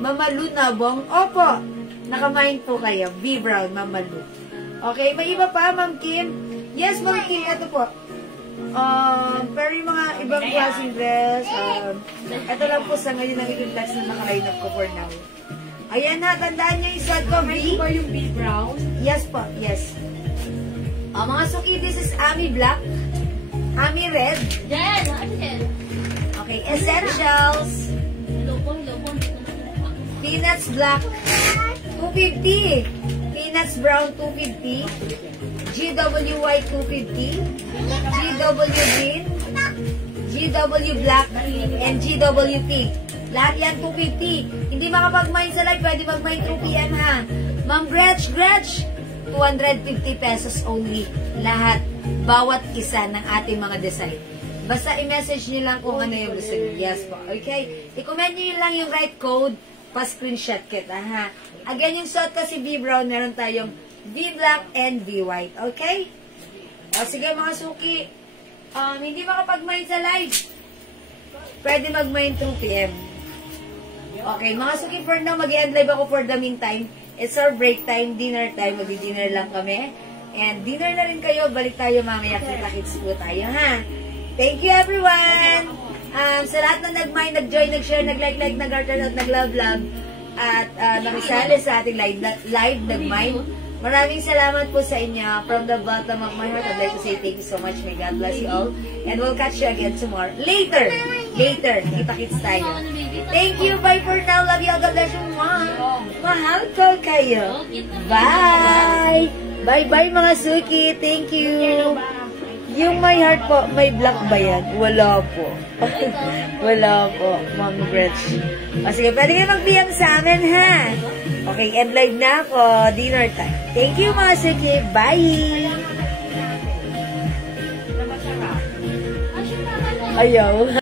Mamalu na bong? Opo! Nakamahin po kayo. B-Brown, Mamalu. Okay, may iba pa, Ma'am Kim? Yes, Ma'am Kim, ito po. Pero yung mga ibang klaseng dress, ito lang po sa ngayon ang yung class na naka-line up ko for now. Ayan na, tandaan nyo yung suot ko, B. Ba yung B-Brown? Yes po, yes. Mga suki, this is Ami Black, Ami Red. Jen! Ano Jen? Okay, Essentials. Peanuts Black, 250. Peanuts Brown, 250. GW White, 250. GW Green, GW Black, and GW Pink. Lahat yan 250. Hindi makapag-mine sa live, pwede mag-mine through PM ha. Ma'am Gretch, 250 pesos only. Lahat, bawat isa ng ating mga design. Basta i-message nyo lang kung ano yung gusto nyo. Yes po. Okay? I-comment nyo lang yung right code, pa-screenshot kita ha. Again, yung suot kasi B-Brown, meron tayong B-Black and B-White. Okay? O sige mga suki, hindi makapag-mine sa live. Pwede mag-mine 2 PM. Okay, mga suki, for now, mag-end live ako for the meantime. It's our break time, dinner time. Mag-dinner lang kami. And dinner na rin kayo. Balik tayo mamaya. Kita-kits po tayo, ha? Thank you, everyone! Sa lahat na nag-mind, nag-join, nag-share, nag-like, nag-heart out, nag-love, at nakisali sa ating live nag-mind. Maraming salamat po sa inyo. From the bottom of my heart, I'd like to say thank you so much. May God bless you all. And we'll catch you again tomorrow. Later! Kita-kits tayo. Thank you. Bye for now. Love you all. God bless you. Mahal ko kayo. Bye! Bye-bye mga suki. Thank you. Yung my heart po, may black ba yan? Wala po. Wala po, Ma'am Gretch. O sige, pwede kayo mag-PM sa amin, ha? Okay, end live na ako. Dinner time. Thank you, mga suki. Bye! Ayaw.